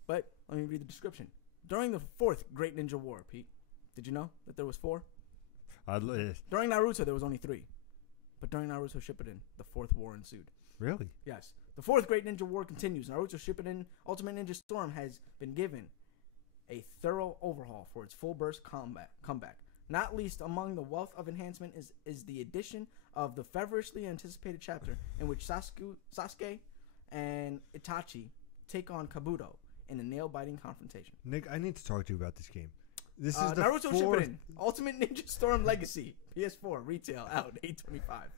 But let me read the description. During the fourth Great Ninja War, Pete, did you know that there was 4? During Naruto, there was only 3. But during Naruto Shippuden, the fourth war ensued. Really? Yes. The fourth Great Ninja War continues. Naruto Shippuden Ultimate Ninja Storm has been given a thorough overhaul for its full burst comeback. Not least among the wealth of enhancement is the addition of the feverishly anticipated chapter in which Sasuke and Itachi take on Kabuto in a nail-biting confrontation. Nick, I need to talk to you about this game. This is the Naruto fourth. Shippuden Ultimate Ninja Storm Legacy PS4 retail out 8/25.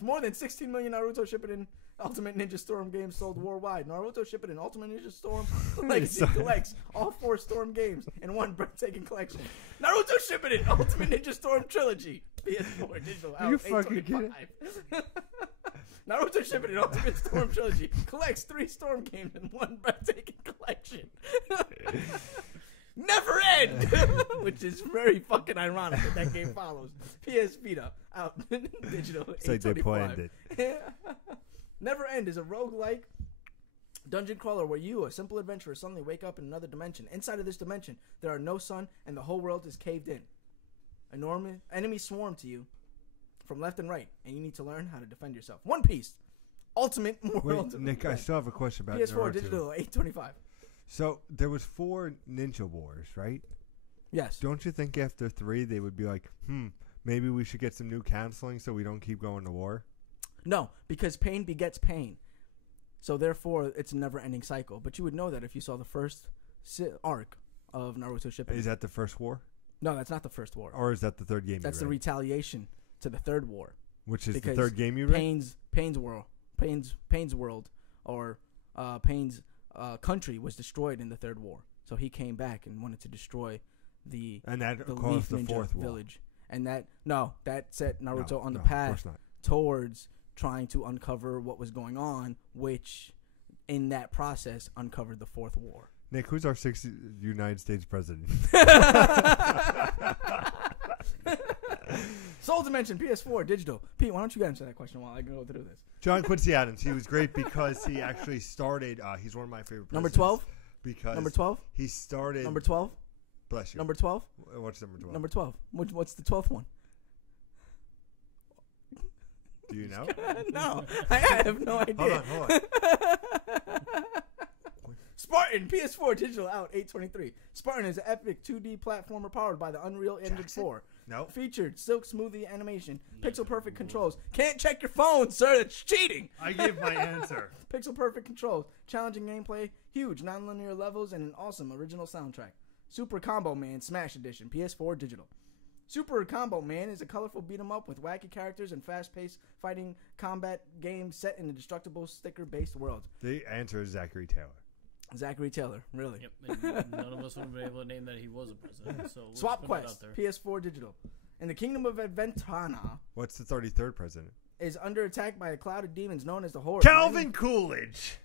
More than 16 million Naruto Shippuden Ultimate Ninja Storm games sold worldwide. Naruto Shippuden Ultimate Ninja Storm Legacy collects all 4 Storm games in one breathtaking collection. Naruto Shippuden Ultimate Ninja Storm Trilogy PS4 digital out You fucking kidding? 8/25. Naruto Shippuden Ultimate Storm Trilogy collects 3 Storm games in one breathtaking collection. Never End! Which is very fucking ironic that game follows. PS Vita out digital. It's like they planned it. Never End is a roguelike dungeon crawler where you, a simple adventurer, suddenly wake up in another dimension. Inside of this dimension, there are no sun and the whole world is caved in. Enemies swarm to you from left and right, and you need to learn how to defend yourself. One Piece, Ultimate World. Wait, Nick, I still have a question about PS4 Naruto. digital 8/25. So there was 4 Ninja Wars, right? Yes. Don't you think after 3 they would be like, maybe we should get some new counseling so we don't keep going to war? No, because pain begets pain. So therefore, it's a never-ending cycle. But you would know that if you saw the first arc of Naruto Shippuden. Is that the first war? No, that's not the first war. Or is that the third game? That's you the read? retaliation to the third war. Which is the because third game you read? Pain's World, or Pain's country was destroyed in the Third War. So he came back and wanted to destroy the that the caused Leaf the Ninja fourth war. village. And that set Naruto on the of path course not. towards trying to uncover what was going on, which in that process uncovered the Fourth War. Nick, who's our 6th United States president? Soul Dimension, PS4, digital. Pete, why don't you get into that question while I go through this? John Quincy Adams. He was great because he actually started. He's one of my favorite presidents. Number 12? Because Number 12? he started. Number 12? Bless you. Number 12? What's number 12? Number 12. What's the 12th one? Do you know? No, I have no idea. Hold on. Spartan, PS4, digital out, 8/23. Spartan is an epic 2D platformer powered by the Unreal Engine Jackson? 4. No. Featured silk smoothie animation, pixel perfect controls. Can't check your phone, sir. That's cheating. I gave my answer. Pixel perfect controls, challenging gameplay, huge non-linear levels, and an awesome original soundtrack. Super Combo Man Smash Edition, PS4 digital. Super Combo Man is a colorful beat-em-up with wacky characters and fast-paced fighting combat game set in a destructible sticker-based world. The answer is Zachary Taylor. Zachary Taylor, really. Yep, and none of us would have been able to name that he was a president. So let's Swap put it out Quest, there. PS4 digital. In the Kingdom of Adventana What's the 33rd president? is under attack by a cloud of demons known as the Horde. Calvin Coolidge.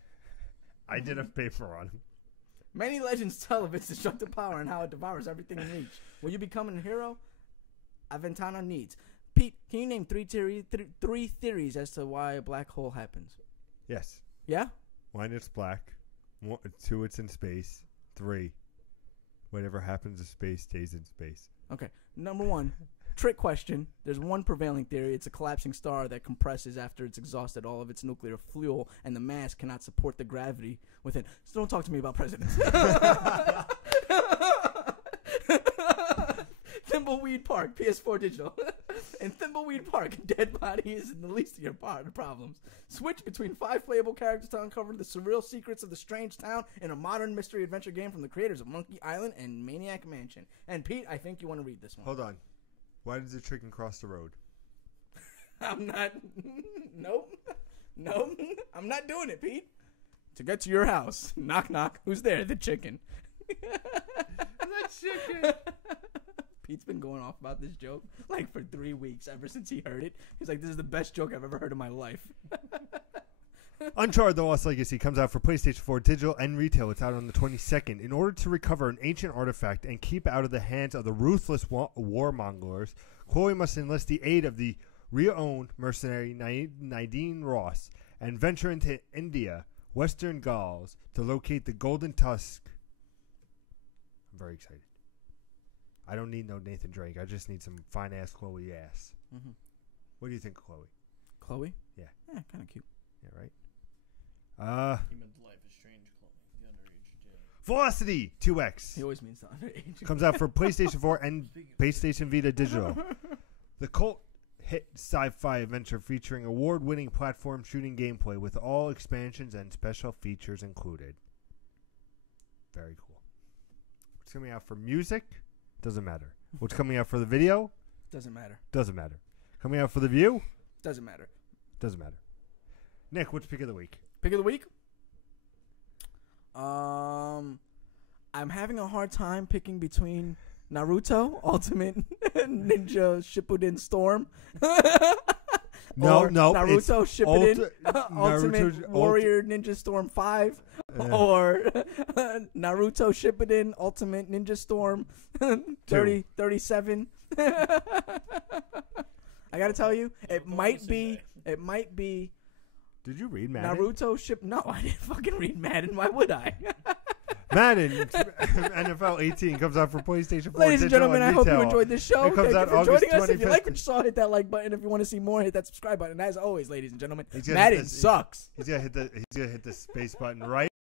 I did a paper on him. Many legends tell of its destructive power and how it devours everything in reach. Will you become a hero? Aventana needs. Pete, can you name three theories as to why a black hole happens? Yes. Yeah? 1, it's black. 2, it's in space. 3, whatever happens to space stays in space. Okay. Number 1, trick question. There's one prevailing theory. It's a collapsing star that compresses after it's exhausted all of its nuclear fuel, and the mass cannot support the gravity within. So don't talk to me about presidents. Thimbleweed Park, PS4 digital. In Thimbleweed Park, a dead body isn't the least of your problems. Switch between 5 playable characters to uncover the surreal secrets of the strange town in a modern mystery adventure game from the creators of Monkey Island and Maniac Mansion. And Pete, I think you want to read this one. Hold on. Why does the chicken cross the road? I'm not. Nope. I'm not doing it, Pete. To get to your house. Knock, knock. Who's there? The chicken. The chicken. Pete's been going off about this joke like for 3 weeks ever since he heard it. He's like, this is the best joke I've ever heard in my life. Uncharted The Lost Legacy comes out for PlayStation 4 digital and retail. It's out on the 22nd. In order to recover an ancient artifact and keep out of the hands of the ruthless warmongers, Chloe must enlist the aid of the Rio-owned mercenary Nadine Ross and venture into India, Western Gauls, to locate the Golden Tusk. I'm very excited. I don't need no Nathan Drake. I just need some fine-ass Chloe ass. Mm-hmm. What do you think of Chloe? Chloe? Yeah. Kind of cute. Yeah, right? He meant Life is Strange, Chloe, the underage Jay. Velocity 2X. He always means the underage. Comes out for PlayStation 4 and PlayStation Vita digital. The cult hit sci-fi adventure featuring award-winning platform shooting gameplay with all expansions and special features included. Very cool. What's coming out for music? Doesn't matter. What's coming out for the video? Doesn't matter. Doesn't matter. Coming out for the view? Doesn't matter. Doesn't matter. Nick, what's pick of the week? Pick of the week? I'm having a hard time picking between Naruto, Ultimate Ninja Shippuden Storm. No, Naruto Shippuden, Ultimate Warrior Ninja Storm 5. Or Naruto Shippuden, Ultimate Ninja Storm 37. I gotta tell you, it might be. Did you read Madden? Naruto No, I didn't fucking read Madden. Why would I? Madden NFL 18 comes out for PlayStation 4. Ladies and gentlemen, I hope you retail. enjoyed this show. It comes Thank out you for August joining us. If you 25th. like what you saw, hit that like button. If you want to see more, hit that subscribe button. And as always, ladies and gentlemen, He's gonna Madden hit this- sucks. He's gonna hit the space button right